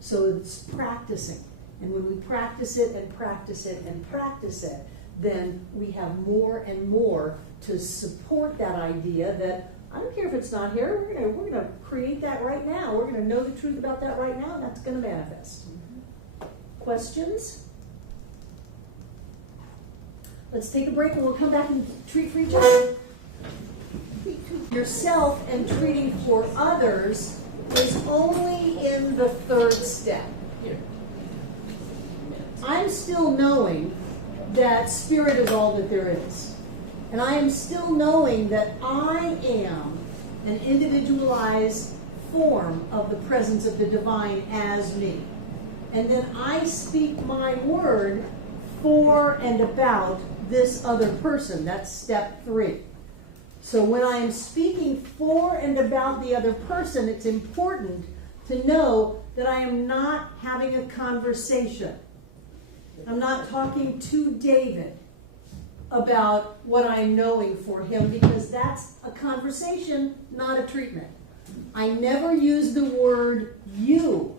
So it's practicing. And when we practice it and practice it and practice it, then we have more and more to support that idea that I don't care if it's not here, we're gonna create that right now. We're gonna know the truth about that right now, and that's gonna manifest. Questions? Let's take a break and we'll come back and treat for each other. Yourself and treating for others is only in the third step. I'm still knowing that spirit is all that there is. And I am still knowing that I am an individualized form of the presence of the divine as me. And then I speak my word for and about this other person. That's step 3. So when I am speaking for and about the other person, it's important to know that I am not having a conversation. I'm not talking to David about what I'm knowing for him, because that's a conversation, not a treatment. I never use the word you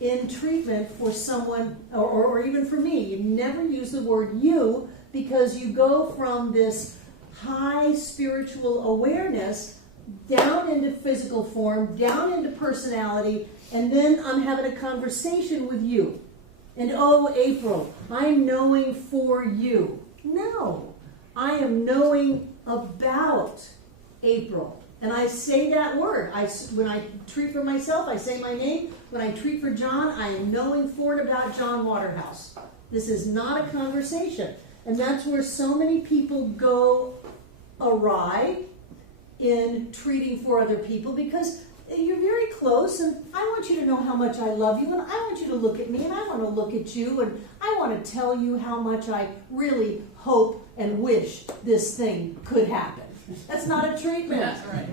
in treatment for someone, or even for me. You never use the word you, because you go from this high spiritual awareness down into physical form, down into personality, and then I'm having a conversation with you. And oh, April, I'm knowing for you. No, I am knowing about April. And I say that word. When I treat for myself, I say my name. When I treat for John, I am knowing for and about John Waterhouse. This is not a conversation. And that's where so many people go awry in treating for other people, because you're very close, and I want you to know how much I love you, and I want you to look at me, and I want to look at you, and I want to tell you how much I really hope and wish this thing could happen. That's not a treatment. That's right.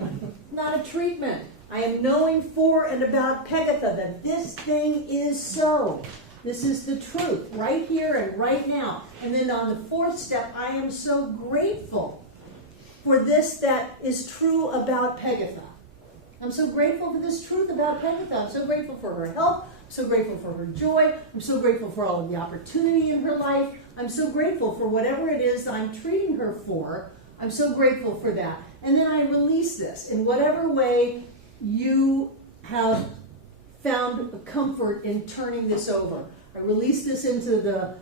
Not a treatment. I am knowing for and about Pegatha that this thing is so. This is the truth, right here and right now. And then on the 4th step, I am so grateful for this that is true about Pegatha. I'm so grateful for this truth about Pegatha. I'm so grateful for her health. I'm so grateful for her joy. I'm so grateful for all of the opportunity in her life. I'm so grateful for whatever it is that I'm treating her for. I'm so grateful for that. And then I release this in whatever way you have found comfort in turning this over. I release this into the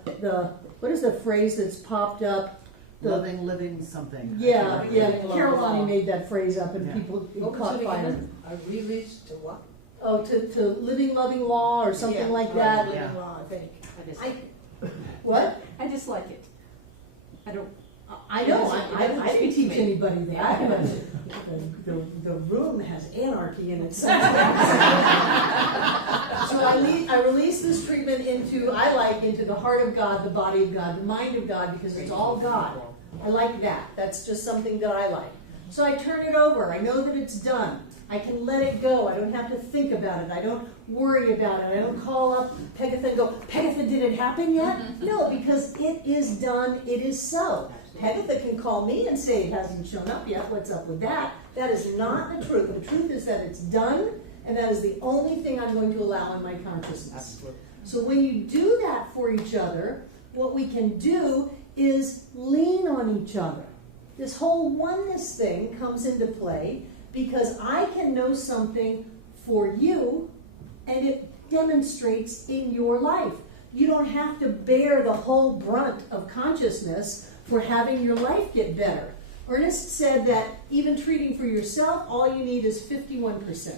what is the phrase that's popped up? Living something. Yeah. Living law. Caroline made that phrase up, and Yeah. people What was caught it fire. again? A release to what? Oh, to living, loving law or something Yeah, like right, that. living Yeah. law, I think. What? I just like it. I don't. I know. I doesn't didn't change teach me. anybody that. The room has anarchy in it. So I release this treatment into the heart of God, the body of God, the mind of God, because it's all God. I like that. That's just something that I like. So I turn it over. I know that it's done. I can let it go. I don't have to think about it. I don't worry about it. I don't call up Pegatha and go, Pegatha, did it happen yet? No, because it is done. It is so. Pegatha can call me and say it hasn't shown up yet. What's up with that? That is not the truth. The truth is that it's done, and that is the only thing I'm going to allow in my consciousness. Absolutely. So when you do that for each other, what we can do is lean on each other. This whole oneness thing comes into play because I can know something for you, and it demonstrates in your life. You don't have to bear the whole brunt of consciousness for having your life get better. Ernest said that even treating for yourself, all you need is 51%.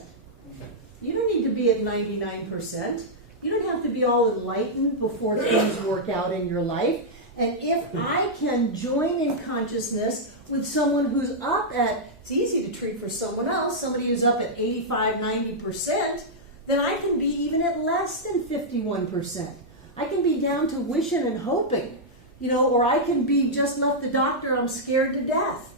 You don't need to be at 99%. You don't have to be all enlightened before things work out in your life. And if I can join in consciousness with someone who's up at, it's easy to treat for someone else, somebody who's up at 85, 90%, then I can be even at less than 51%. I can be down to wishing and hoping, or I can be just left the doctor, I'm scared to death,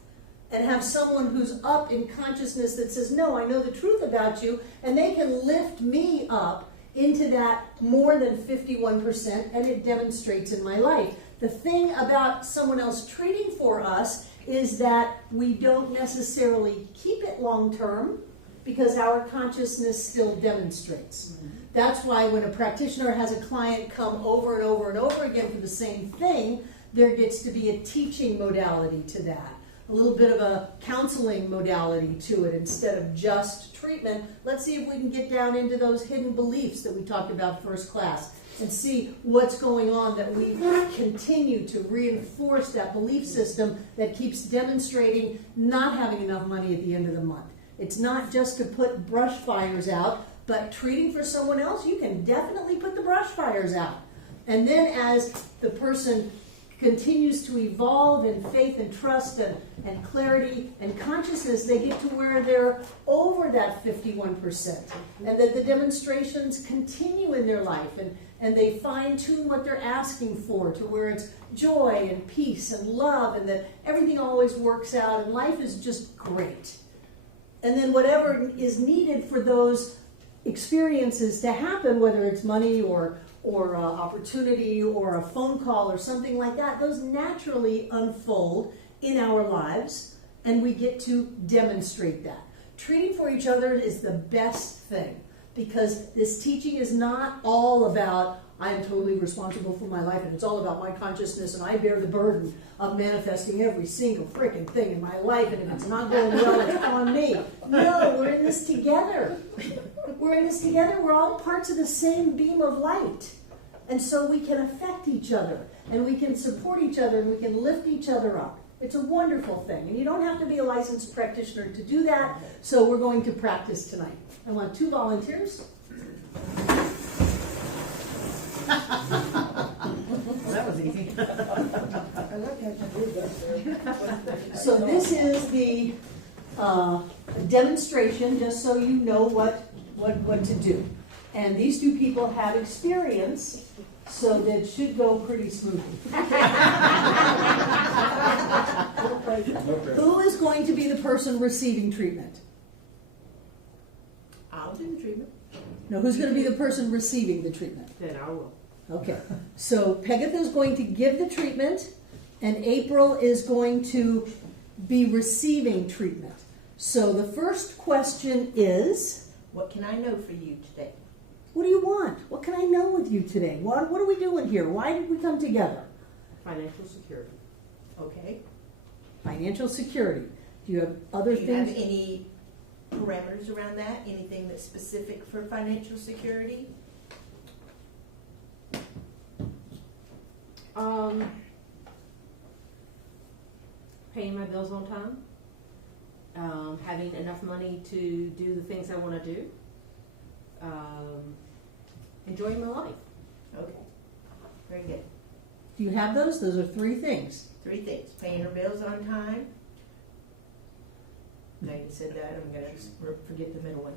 and have someone who's up in consciousness that says, no, I know the truth about you, and they can lift me up into that more than 51%, and it demonstrates in my life. The thing about someone else treating for us is that we don't necessarily keep it long term because our consciousness still demonstrates. That's why when a practitioner has a client come over and over and over again for the same thing, there gets to be a teaching modality to that. A little bit of a counseling modality to it instead of just treatment. Let's see if we can get down into those hidden beliefs that we talked about first class and see what's going on, that we continue to reinforce that belief system that keeps demonstrating not having enough money at the end of the month. It's not just to put brush fires out, but treating for someone else, you can definitely put the brush fires out. And then as the person continues to evolve in faith and trust and clarity and consciousness, they get to where they're over that 51%. And that the demonstrations continue in their life, and they fine-tune what they're asking for to where it's joy and peace and love, and that everything always works out and life is just great. And then whatever is needed for those experiences to happen, whether it's money or opportunity or a phone call or something like that, those naturally unfold in our lives, and we get to demonstrate that. Treating for each other is the best thing, because this teaching is not all about I am totally responsible for my life and it's all about my consciousness and I bear the burden of manifesting every single freaking thing in my life, and if it's not going well, it's on me. No, we're in this together. We're in this together. We're all parts of the same beam of light. And so we can affect each other, and we can support each other, and we can lift each other up. It's a wonderful thing. And you don't have to be a licensed practitioner to do that, so we're going to practice tonight. I want 2 volunteers. Well, that was easy. So this is the demonstration, just so you know what to do. And these 2 people have experience, so that should go pretty smoothly. Who is going to be the person receiving treatment? I'll do the treatment. No, who's going to be the person receiving the treatment? Then I will. Okay, so Pegatha is going to give the treatment, and April is going to be receiving treatment. So the first question is, What can I know for you today? what do you want? What can I know with you today? What are we doing here? Why did we come together? Financial security. Okay. Financial security. Do you have other Do you have things? any parameters around that? Anything that's specific for financial security? Paying my bills on time, having enough money to do the things I want to do, enjoying my life. Okay. Very good. Do you have those? Those are 3 things. 3 things. Paying her bills on time. Megan said that. I'm going to forget the middle one.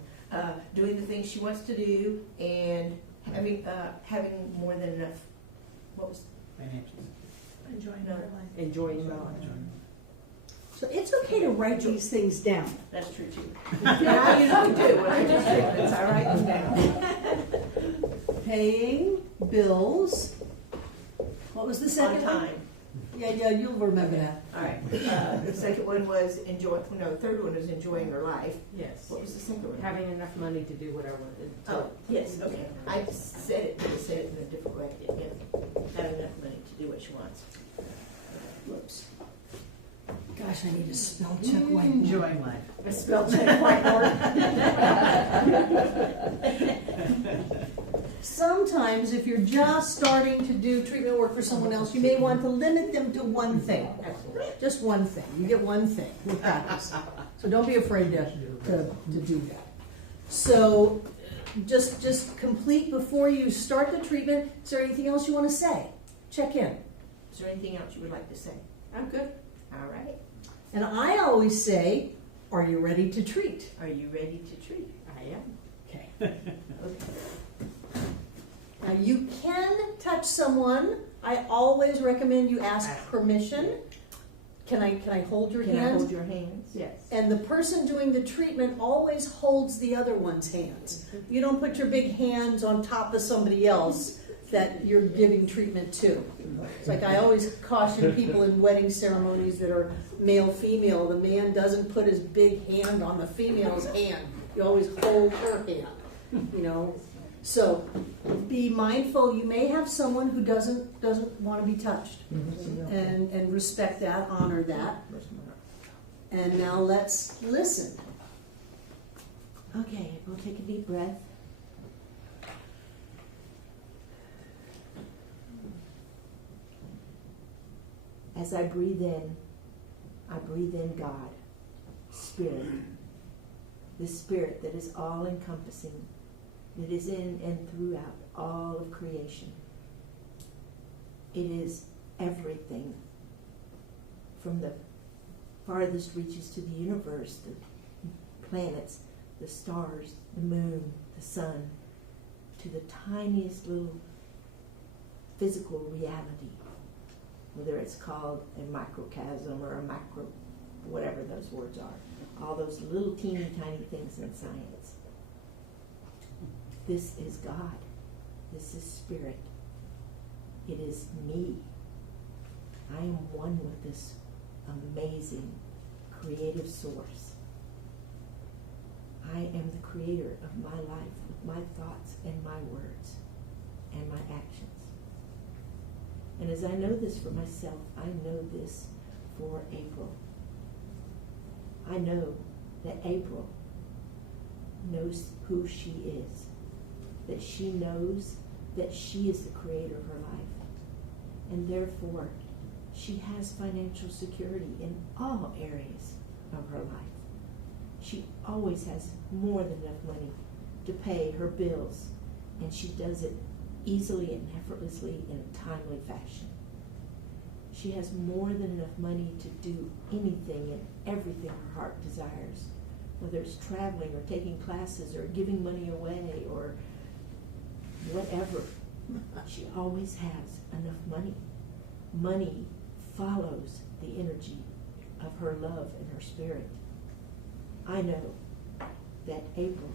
Doing the things she wants to do, and having more than enough. What was Financials. Enjoying my life. So it's okay to write these things down. That's true too. I usually do when I do treatments. I write them down. Paying bills. What was the second On one? time. Yeah, you'll remember that. All right. The second one was the third one was enjoying her life. Yes. What was the second one? Having enough money to do what I wanted. Oh, yes, okay. I said it, but I said it in a different way. Yeah. Having enough money to do what she wants. Whoops. Gosh, I need to spell check whiteboard. Enjoying life. A spell check whiteboard. Sometimes if you're just starting to do treatment work for someone else, you may want to limit them to one thing. Just one thing. You get one thing with practice. So don't be afraid to do that. So just complete before you start the treatment. Is there anything else you want to say? Check in. Is there anything else you would like to say? I'm good. All right. And I always say, are you ready to treat? Are you ready to treat? I am. Okay. Okay. Now you can touch someone. I always recommend you ask permission. Can I hold your Can I hands? hold your hands? Yes. And the person doing the treatment always holds the other one's hands. You don't put your big hands on top of somebody else that you're giving treatment to. It's like I always caution people in wedding ceremonies that are male-female. The man doesn't put his big hand on the female's hand. You always hold her hand, you know. So be mindful. You may have someone who doesn't want to be touched, and respect that, honor that. And now let's listen. Okay, we'll take a deep breath. As I breathe in God, Spirit, the Spirit that is all-encompassing, that is in and throughout all of creation. It is everything, from the farthest reaches to the universe, the planets, the stars, the moon, the sun, to the tiniest little physical reality, whether it's called a microcosm or a macro, whatever those words are, all those little teeny tiny things in science. This is God. This is Spirit. It is me. I am one with this amazing creative source. I am the creator of my life with my thoughts and my words and my actions. And as I know this for myself, I know this for April. I know that April knows who she is, that she knows that she is the creator of her life, and therefore she has financial security in all areas of her life. She always has more than enough money to pay her bills, and she does it easily and effortlessly in a timely fashion. She has more than enough money to do anything and everything her heart desires, whether it's traveling or taking classes or giving money away or whatever. She always has enough money. Money follows the energy of her love and her spirit. I know that April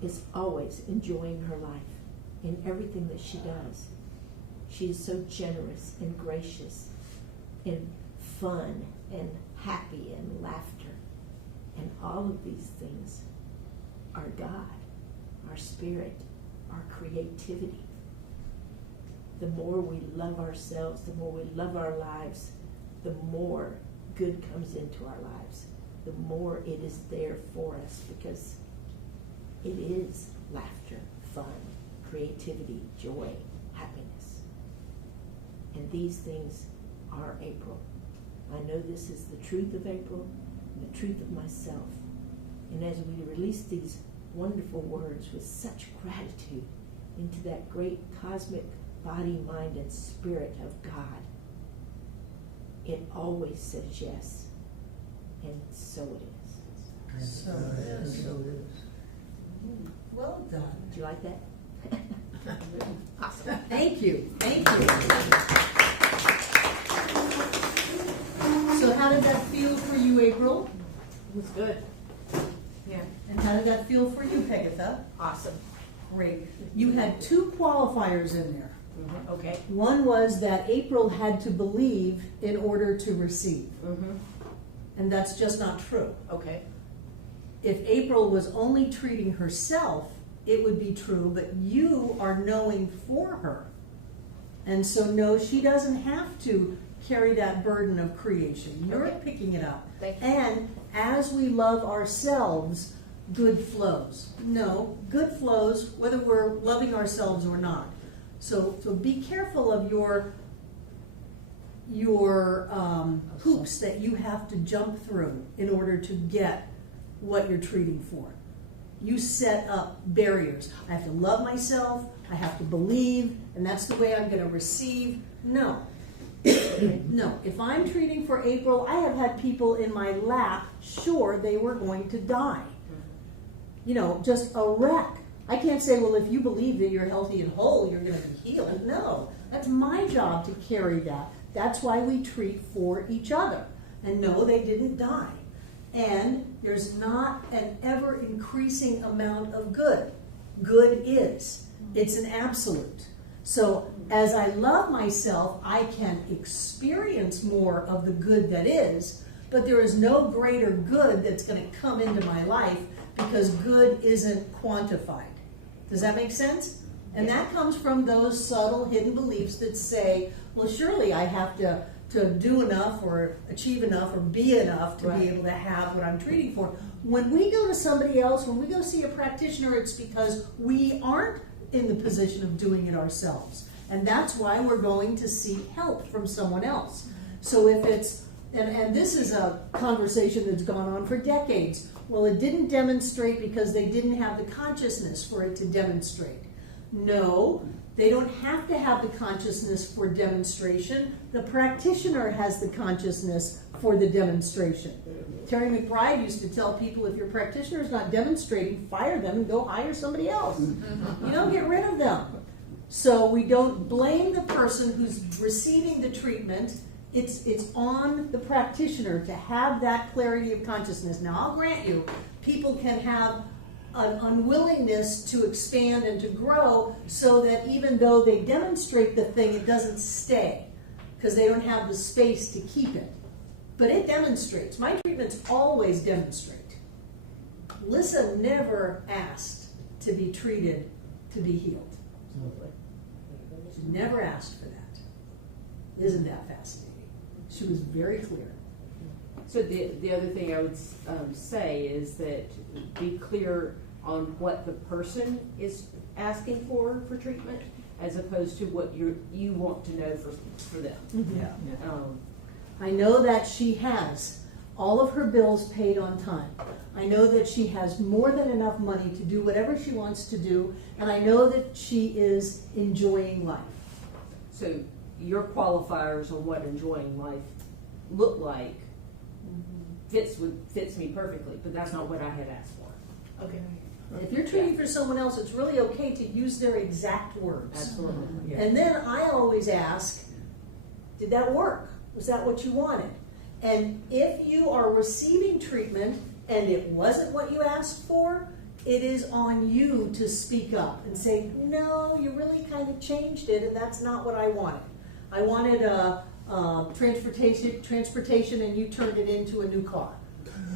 is always enjoying her life in everything that she does. She is so generous and gracious and fun and happy and laughter. And all of these things are God, our spirit, our creativity. The more we love ourselves, the more we love our lives, the more good comes into our lives, the more it is there for us, because it is laughter, fun, creativity, joy, happiness. And these things are April. I know this is the truth of April and the truth of myself. And as we release these wonderful words with such gratitude into that great cosmic body, mind, and spirit of God, it always says yes. And so it is. So it is. Well done. Do you like that? Awesome. Thank you. Thank you. So how did that feel for you, April? It was good. Yeah. And how did that feel for you, Pegatha? Awesome. Great. You had 2 qualifiers in there. Okay. One was that April had to believe in order to receive. And that's just not true. Okay. If April was only treating herself, it would be true, but you are knowing for her. And so no, she doesn't have to carry that burden of creation. You're Okay. picking it up. Thank you. And as we love ourselves, good flows. No, good flows whether we're loving ourselves or not. So be careful of your hoops that you have to jump through in order to get what you're treating for. You set up barriers. I have to love myself, I have to believe, and that's the way I'm going to receive. No. No. If I'm treating for April, I have had people in my lap sure they were going to die. You know, just a wreck. I can't say, well, if you believe that you're healthy and whole, you're going to be healed. No. That's my job to carry that. That's why we treat for each other. And no, they didn't die. And there's not an ever increasing amount of good. Good is. It's an absolute. So as I love myself, I can experience more of the good that is, but there is no greater good that's going to come into my life because good isn't quantified. Does that make sense? And that comes from those subtle hidden beliefs that say, well, surely I have to do enough or achieve enough or be enough to be able to have what I'm treating for. When we go to somebody else, when we go see a practitioner, it's because we aren't in the position of doing it ourselves. And that's why we're going to seek help from someone else. So if it's, and this is a conversation that's gone on for decades. Well, it didn't demonstrate because they didn't have the consciousness for it to demonstrate. No, they don't have to have the consciousness for demonstration. The practitioner has the consciousness for the demonstration. Terry McBride used to tell people, if your practitioner is not demonstrating, fire them and go hire somebody else. You don't get rid of them. So we don't blame the person who's receiving the treatment. It's on the practitioner to have that clarity of consciousness. Now, I'll grant you, people can have an unwillingness to expand and to grow so that even though they demonstrate the thing, it doesn't stay because they don't have the space to keep it. But it demonstrates. My treatments always demonstrate. Lissa never asked to be treated to be healed. She never asked for that. Isn't that fascinating? She was very clear. So the other thing I would say is that be clear on what the person is asking for treatment, as opposed to what you want to know for them. Yeah. Um, I know that she has all of her bills paid on time. I know that she has more than enough money to do whatever she wants to do, and I know that she is enjoying life. so your qualifiers on what enjoying life look like fits me perfectly, but that's not what I had asked for. Okay. If you're treating for someone else, it's really okay to use their exact words. Absolutely. And then I always ask, did that work? Was that what you wanted? And if you are receiving treatment and it wasn't what you asked for, it is on you to speak up and say, no, you really kind of changed it and that's not what I wanted. I wanted transportation and you turned it into a new car.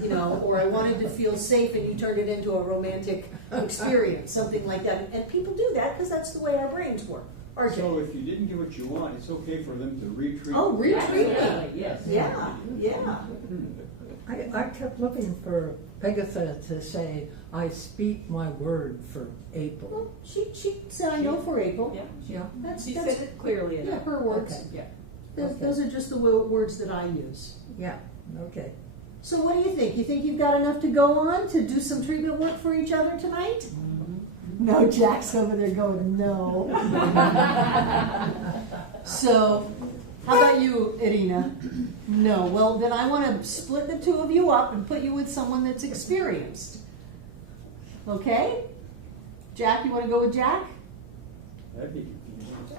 You know, or I wanted to feel safe and you turned it into a romantic experience, something like that. And people do that because that's the way our brains work. RJ. So if you didn't get what you want, it's okay for them to retreat? Oh, retreat me. Absolutely, yes. Yeah, yeah. I kept looking for Pegasus to say, I speak my word for April. Well, she said I know for April. Yeah, Yeah. That's she said it clearly yeah, enough. her words. Okay. Yeah. Those are just the words that I use. Yeah, okay. So what do you think? You think you've got enough to go on to do some treatment work for each other tonight? No, Jack's over there going, no. So, how about you, Irina? No. Well, then I want to split the two of you up and put you with someone that's experienced. Okay? Jack, you want to go with Jack? That'd be confusing.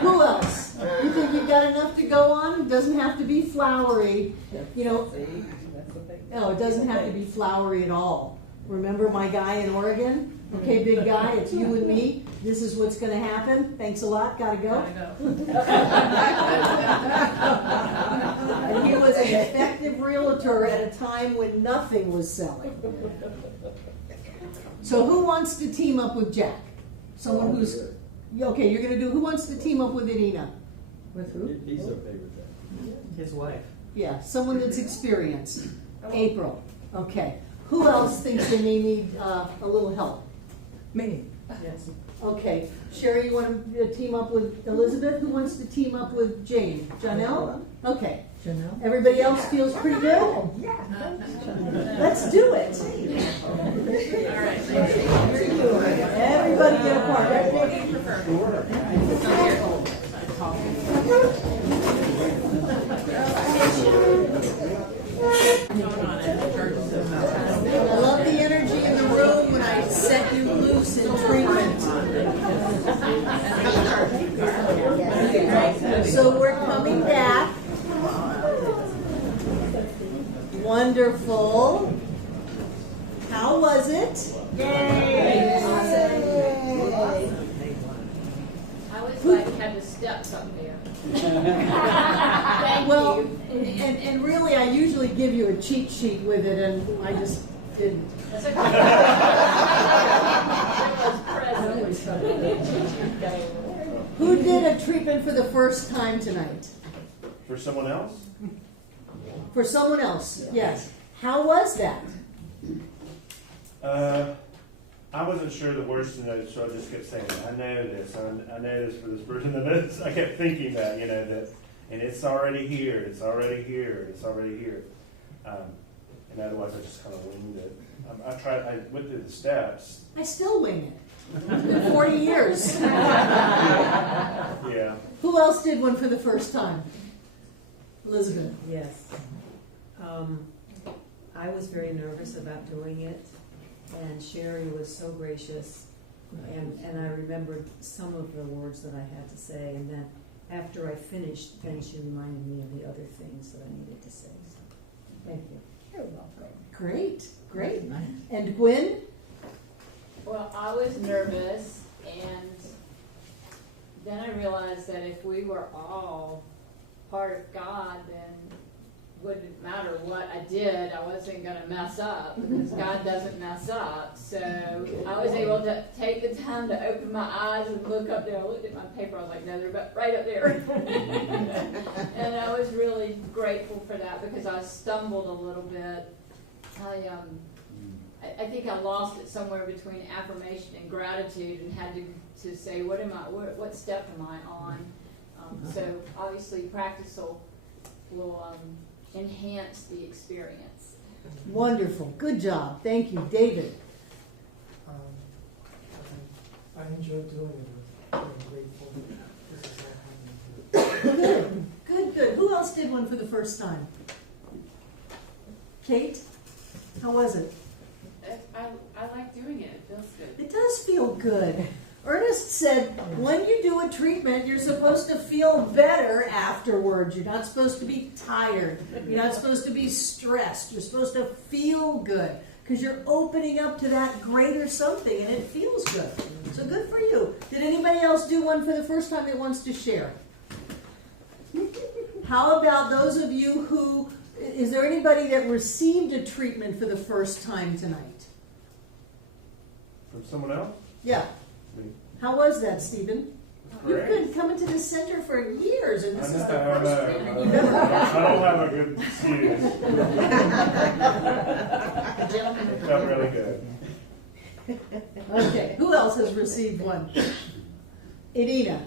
Who else? You think you've got enough to go on? It doesn't have to be flowery. You know, See, that's the thing. no, it doesn't have to be flowery at all. Remember my guy in Oregon? Okay, big guy, it's you and me. This is what's gonna happen. Thanks a lot, gotta go. And he was an effective realtor at a time when nothing was selling. So who wants to team up with Jack? Someone who's, okay, you're gonna do, who wants to team up with Irina? With who? He's okay with that. His wife. Yeah, someone that's experienced. April, okay. Who else thinks they may need a little help? Me. Yes. Okay, Sherry, you want to team up with Elizabeth? Who wants to team up with Jane? Janelle? Okay. Janelle? Everybody else feels pretty good? Let's do it. Everybody get a part. I love the energy in the room when I set you loose in treatment. So we're coming back. Wonderful. How was it? Yay! I was like, had the steps up there. Thank Well, you. and really, I usually give you a cheat sheet with it, and I just didn't. That's okay. It was present. Who did a treatment for the first time tonight? For someone else? For someone else, yes. How was that? I wasn't sure the words to know, so I just kept saying, I know this, I know this for this person. And I kept thinking that, that, and it's already here, it's already here, it's already here. And otherwise, I just kind of winged it. I went through the steps. I still wing it. It's been 40 years. Yeah. Who else did one for the first time? Elizabeth. Yes. I was very nervous about doing it, and Sherry was so gracious, and I remembered some of the words that I had to say, and then after I finished, then she reminded me of the other things that I needed to say. So, thank you. You're welcome. Great, great. And Gwen? Well, I was nervous, and then I realized that if we were all part of God, then wouldn't matter what I did, I wasn't going to mess up, because God doesn't mess up. So I was able to take the time to open my eyes and look up there. I looked at my paper, I was like, no, they're right up there. And I was really grateful for that, because I stumbled a little bit. I think I lost it somewhere between affirmation and gratitude, and had to say, what step am I on? So obviously practice will enhance the experience. Wonderful. Good job. Thank you. David? I enjoyed doing it. I'm grateful this is all happening. Good. Who else did one for the first time? Kate? How was it? I like doing it. It feels good. It does feel good. Ernest said, when you do a treatment, you're supposed to feel better afterwards. You're not supposed to be tired. You're not supposed to be stressed. You're supposed to feel good, because you're opening up to that greater something, and it feels good. So good for you. Did anybody else do one for the first time that wants to share? How about those of you who, is there anybody that received a treatment for the first time tonight? From someone else? Yeah. How was that, Stephen? You've Great. been coming to the center for years, and this is the I first know. treatment you've ever I had. don't have a good excuse. It felt really good. Okay, who else has received one? Irina.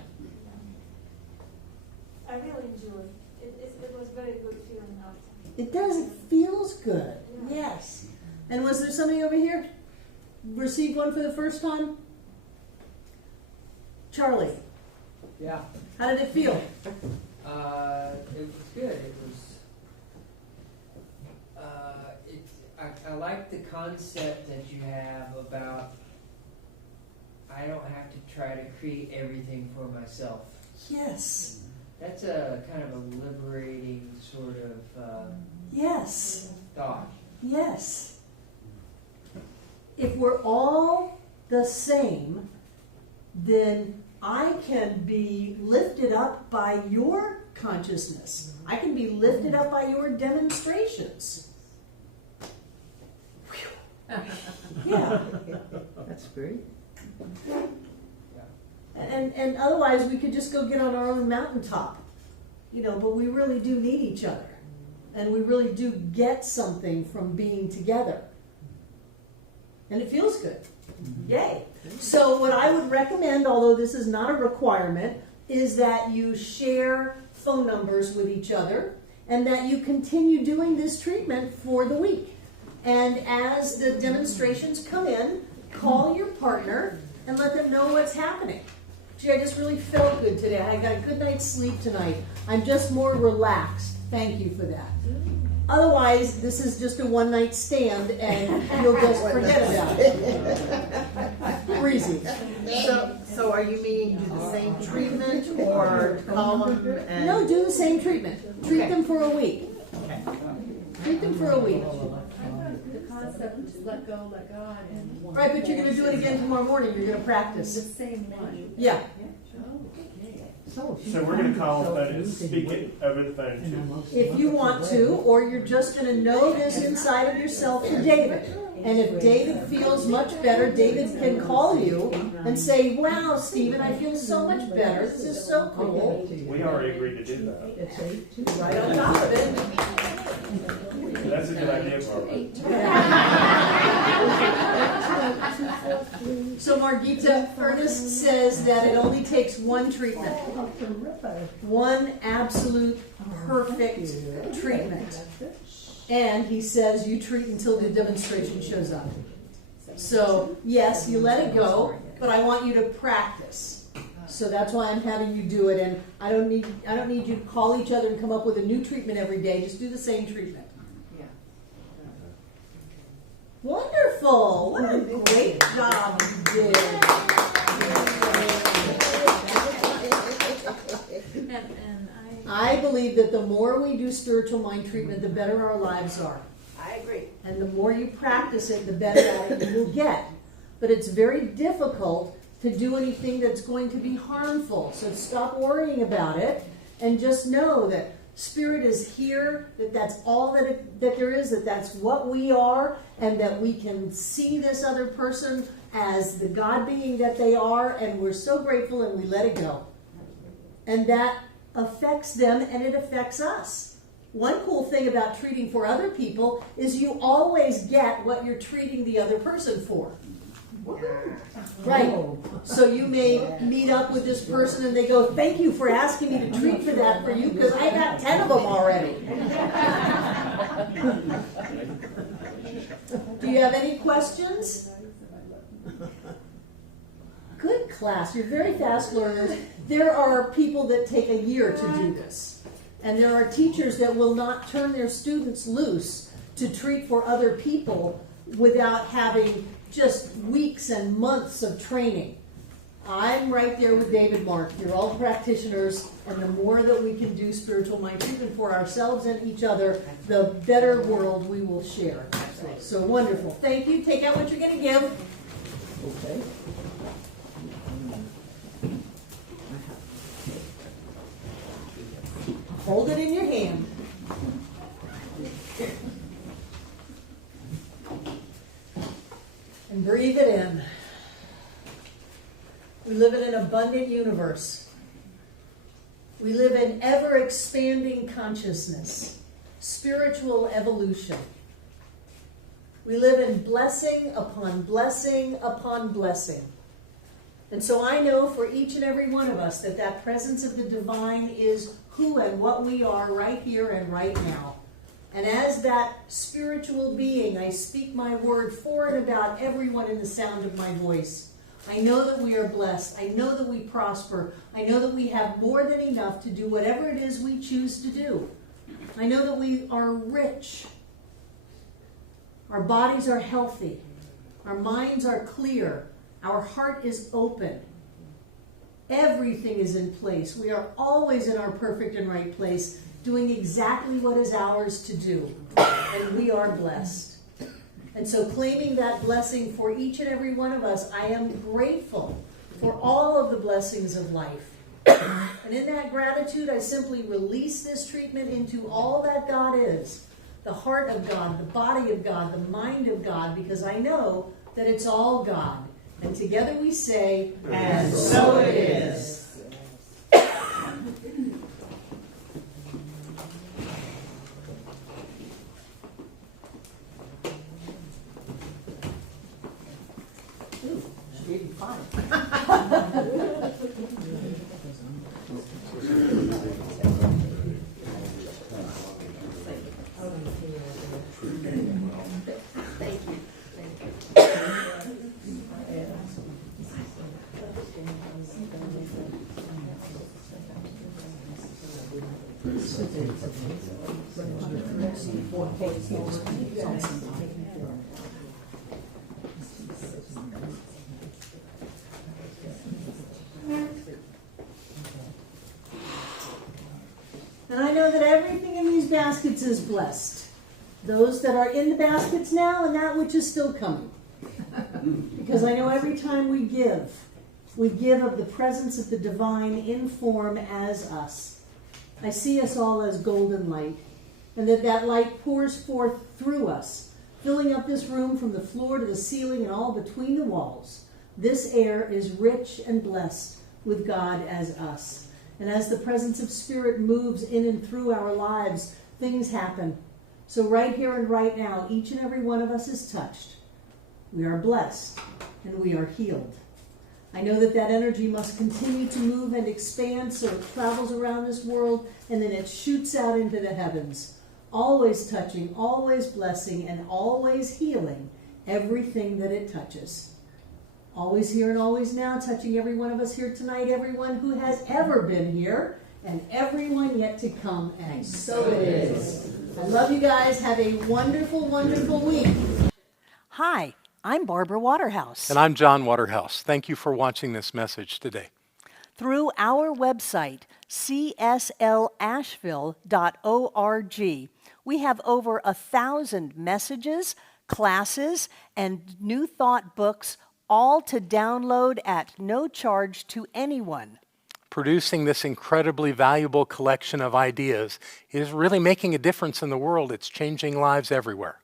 I really enjoyed it. It was very good feeling after. It does, it feels good. Yes. And was there somebody over here? Received one for the first time? Charlie, Yeah, how did it feel? it was good. It was. I like the concept that you have about I don't have to try to create everything for myself. Yes. That's a kind of a liberating sort of Yes. thought. Yes. if we're all the same, then I can be lifted up by your consciousness. I can be lifted up by your demonstrations. Yeah. That's great. And otherwise we could just go get on our own mountaintop. But we really do need each other. And we really do get something from being together. And it feels good. Yay. So what I would recommend, although this is not a requirement, is that you share phone numbers with each other and that you continue doing this treatment for the week. And as the demonstrations come in, call your partner and let them know what's happening. Gee, I just really felt good today. I got a good night's sleep tonight. I'm just more relaxed. Thank you for that. Otherwise, this is just a one-night stand and you'll just forget about it. Breezy. So are you meaning do the same treatment or call them and? No, do the same treatment. Treat them for a week. Okay. Treat them for a week. The concept is let go, let God, and. Right, but you're going to do it again tomorrow morning. You're going to The practice. same one. Yeah. So So we're gonna call it and speak it over the phone too. If you want to, or you're just going to know this inside of yourself for David. And if David feels much better, David can call you and say, wow, Stephen, I feel so much better. This is so cool. We already agreed to do that. It's 8 Right on top of it. That's a good idea, Barbara. So Margita Ernest says that it only takes one treatment. One absolute perfect treatment. And he says you treat until the demonstration shows up. So yes, you let it go, but I want you to practice. So that's why I'm having you do it, and I don't need you to call each other and come up with a new treatment every day. Just do the same treatment. Yeah. Wonderful! What a great job you did. I believe that the more we do spiritual mind treatment, the better our lives are. I agree. And the more you practice it, the better at it you will get. But it's very difficult to do anything that's going to be harmful. So stop worrying about it and just know that Spirit is here, that that's all that there is, that that's what we are, and that we can see this other person as the God being that they are, and we're so grateful and we let it go. And that affects them and it affects us. One cool thing about treating for other people is you always get what you're treating the other person for. Right. So you may meet up with this person and they go, thank you for asking me to treat for that for you because I got 10 of them already. Do you have any questions? Good class. You're very fast learners. There are people that take a year to do this. And there are teachers that will not turn their students loose to treat for other people without having just weeks and months of training. I'm right there with David Mark. You're all practitioners, and the more that we can do spiritual mind treatment for ourselves and each other, the better world we will share. So wonderful. Thank you. Take out what you're going to give. Okay. Hold it in your hand. And breathe it in. We live in an abundant universe. We live in ever-expanding consciousness, spiritual evolution. We live in blessing upon blessing upon blessing. And so I know for each and every one of us that that presence of the divine is who and what we are right here and right now. And as that spiritual being, I speak my word for and about everyone in the sound of my voice. I know that we are blessed. I know that we prosper. I know that we have more than enough to do whatever it is we choose to do. I know that we are rich. Our bodies are healthy. Our minds are clear. Our heart is open. Everything is in place. We are always in our perfect and right place, doing exactly what is ours to do. And we are blessed. And so claiming that blessing for each and every one of us, I am grateful for all of the blessings of life. And in that gratitude, I simply release this treatment into all that God is, the heart of God, the body of God, the mind of God, because I know that it's all God. And together we say, and so it is. Ooh, she gave you 5. And I know that everything in these baskets is blessed. Those that are in the baskets now and that which is still coming. Because I know every time we give of the presence of the divine in form as us. I see us all as golden light, and that light pours forth through us, filling up this room from the floor to the ceiling and all between the walls. This air is rich and blessed with God as us. And as the presence of Spirit moves in and through our lives, things happen. So right here and right now, each and every one of us is touched. We are blessed, and we are healed. I know that energy must continue to move and expand so it travels around this world and then it shoots out into the heavens, always touching, always blessing, and always healing everything that it touches. Always here and always now, touching every one of us here tonight, everyone who has ever been here, and everyone yet to come, and so it is. I love you guys. Have a wonderful, wonderful week. Hi. I'm Barbara Waterhouse. And I'm John Waterhouse. Thank you for watching this message today. Through our website, cslasheville.org, we have over 1,000 messages, classes, and new thought books, all to download at no charge to anyone. Producing this incredibly valuable collection of ideas is really making a difference in the world. It's changing lives everywhere.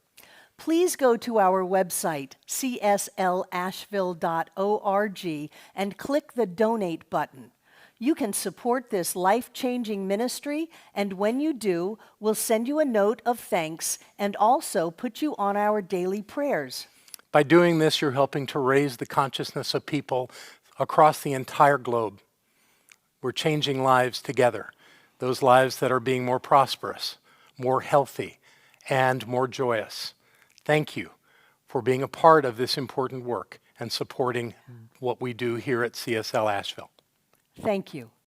Please go to our website, cslasheville.org, and click the Donate button. You can support this life-changing ministry, and when you do, we'll send you a note of thanks and also put you on our daily prayers. By doing this, you're helping to raise the consciousness of people across the entire globe. We're changing lives together, those lives that are being more prosperous, more healthy, and more joyous. Thank you for being a part of this important work and supporting what we do here at CSL Asheville. Thank you.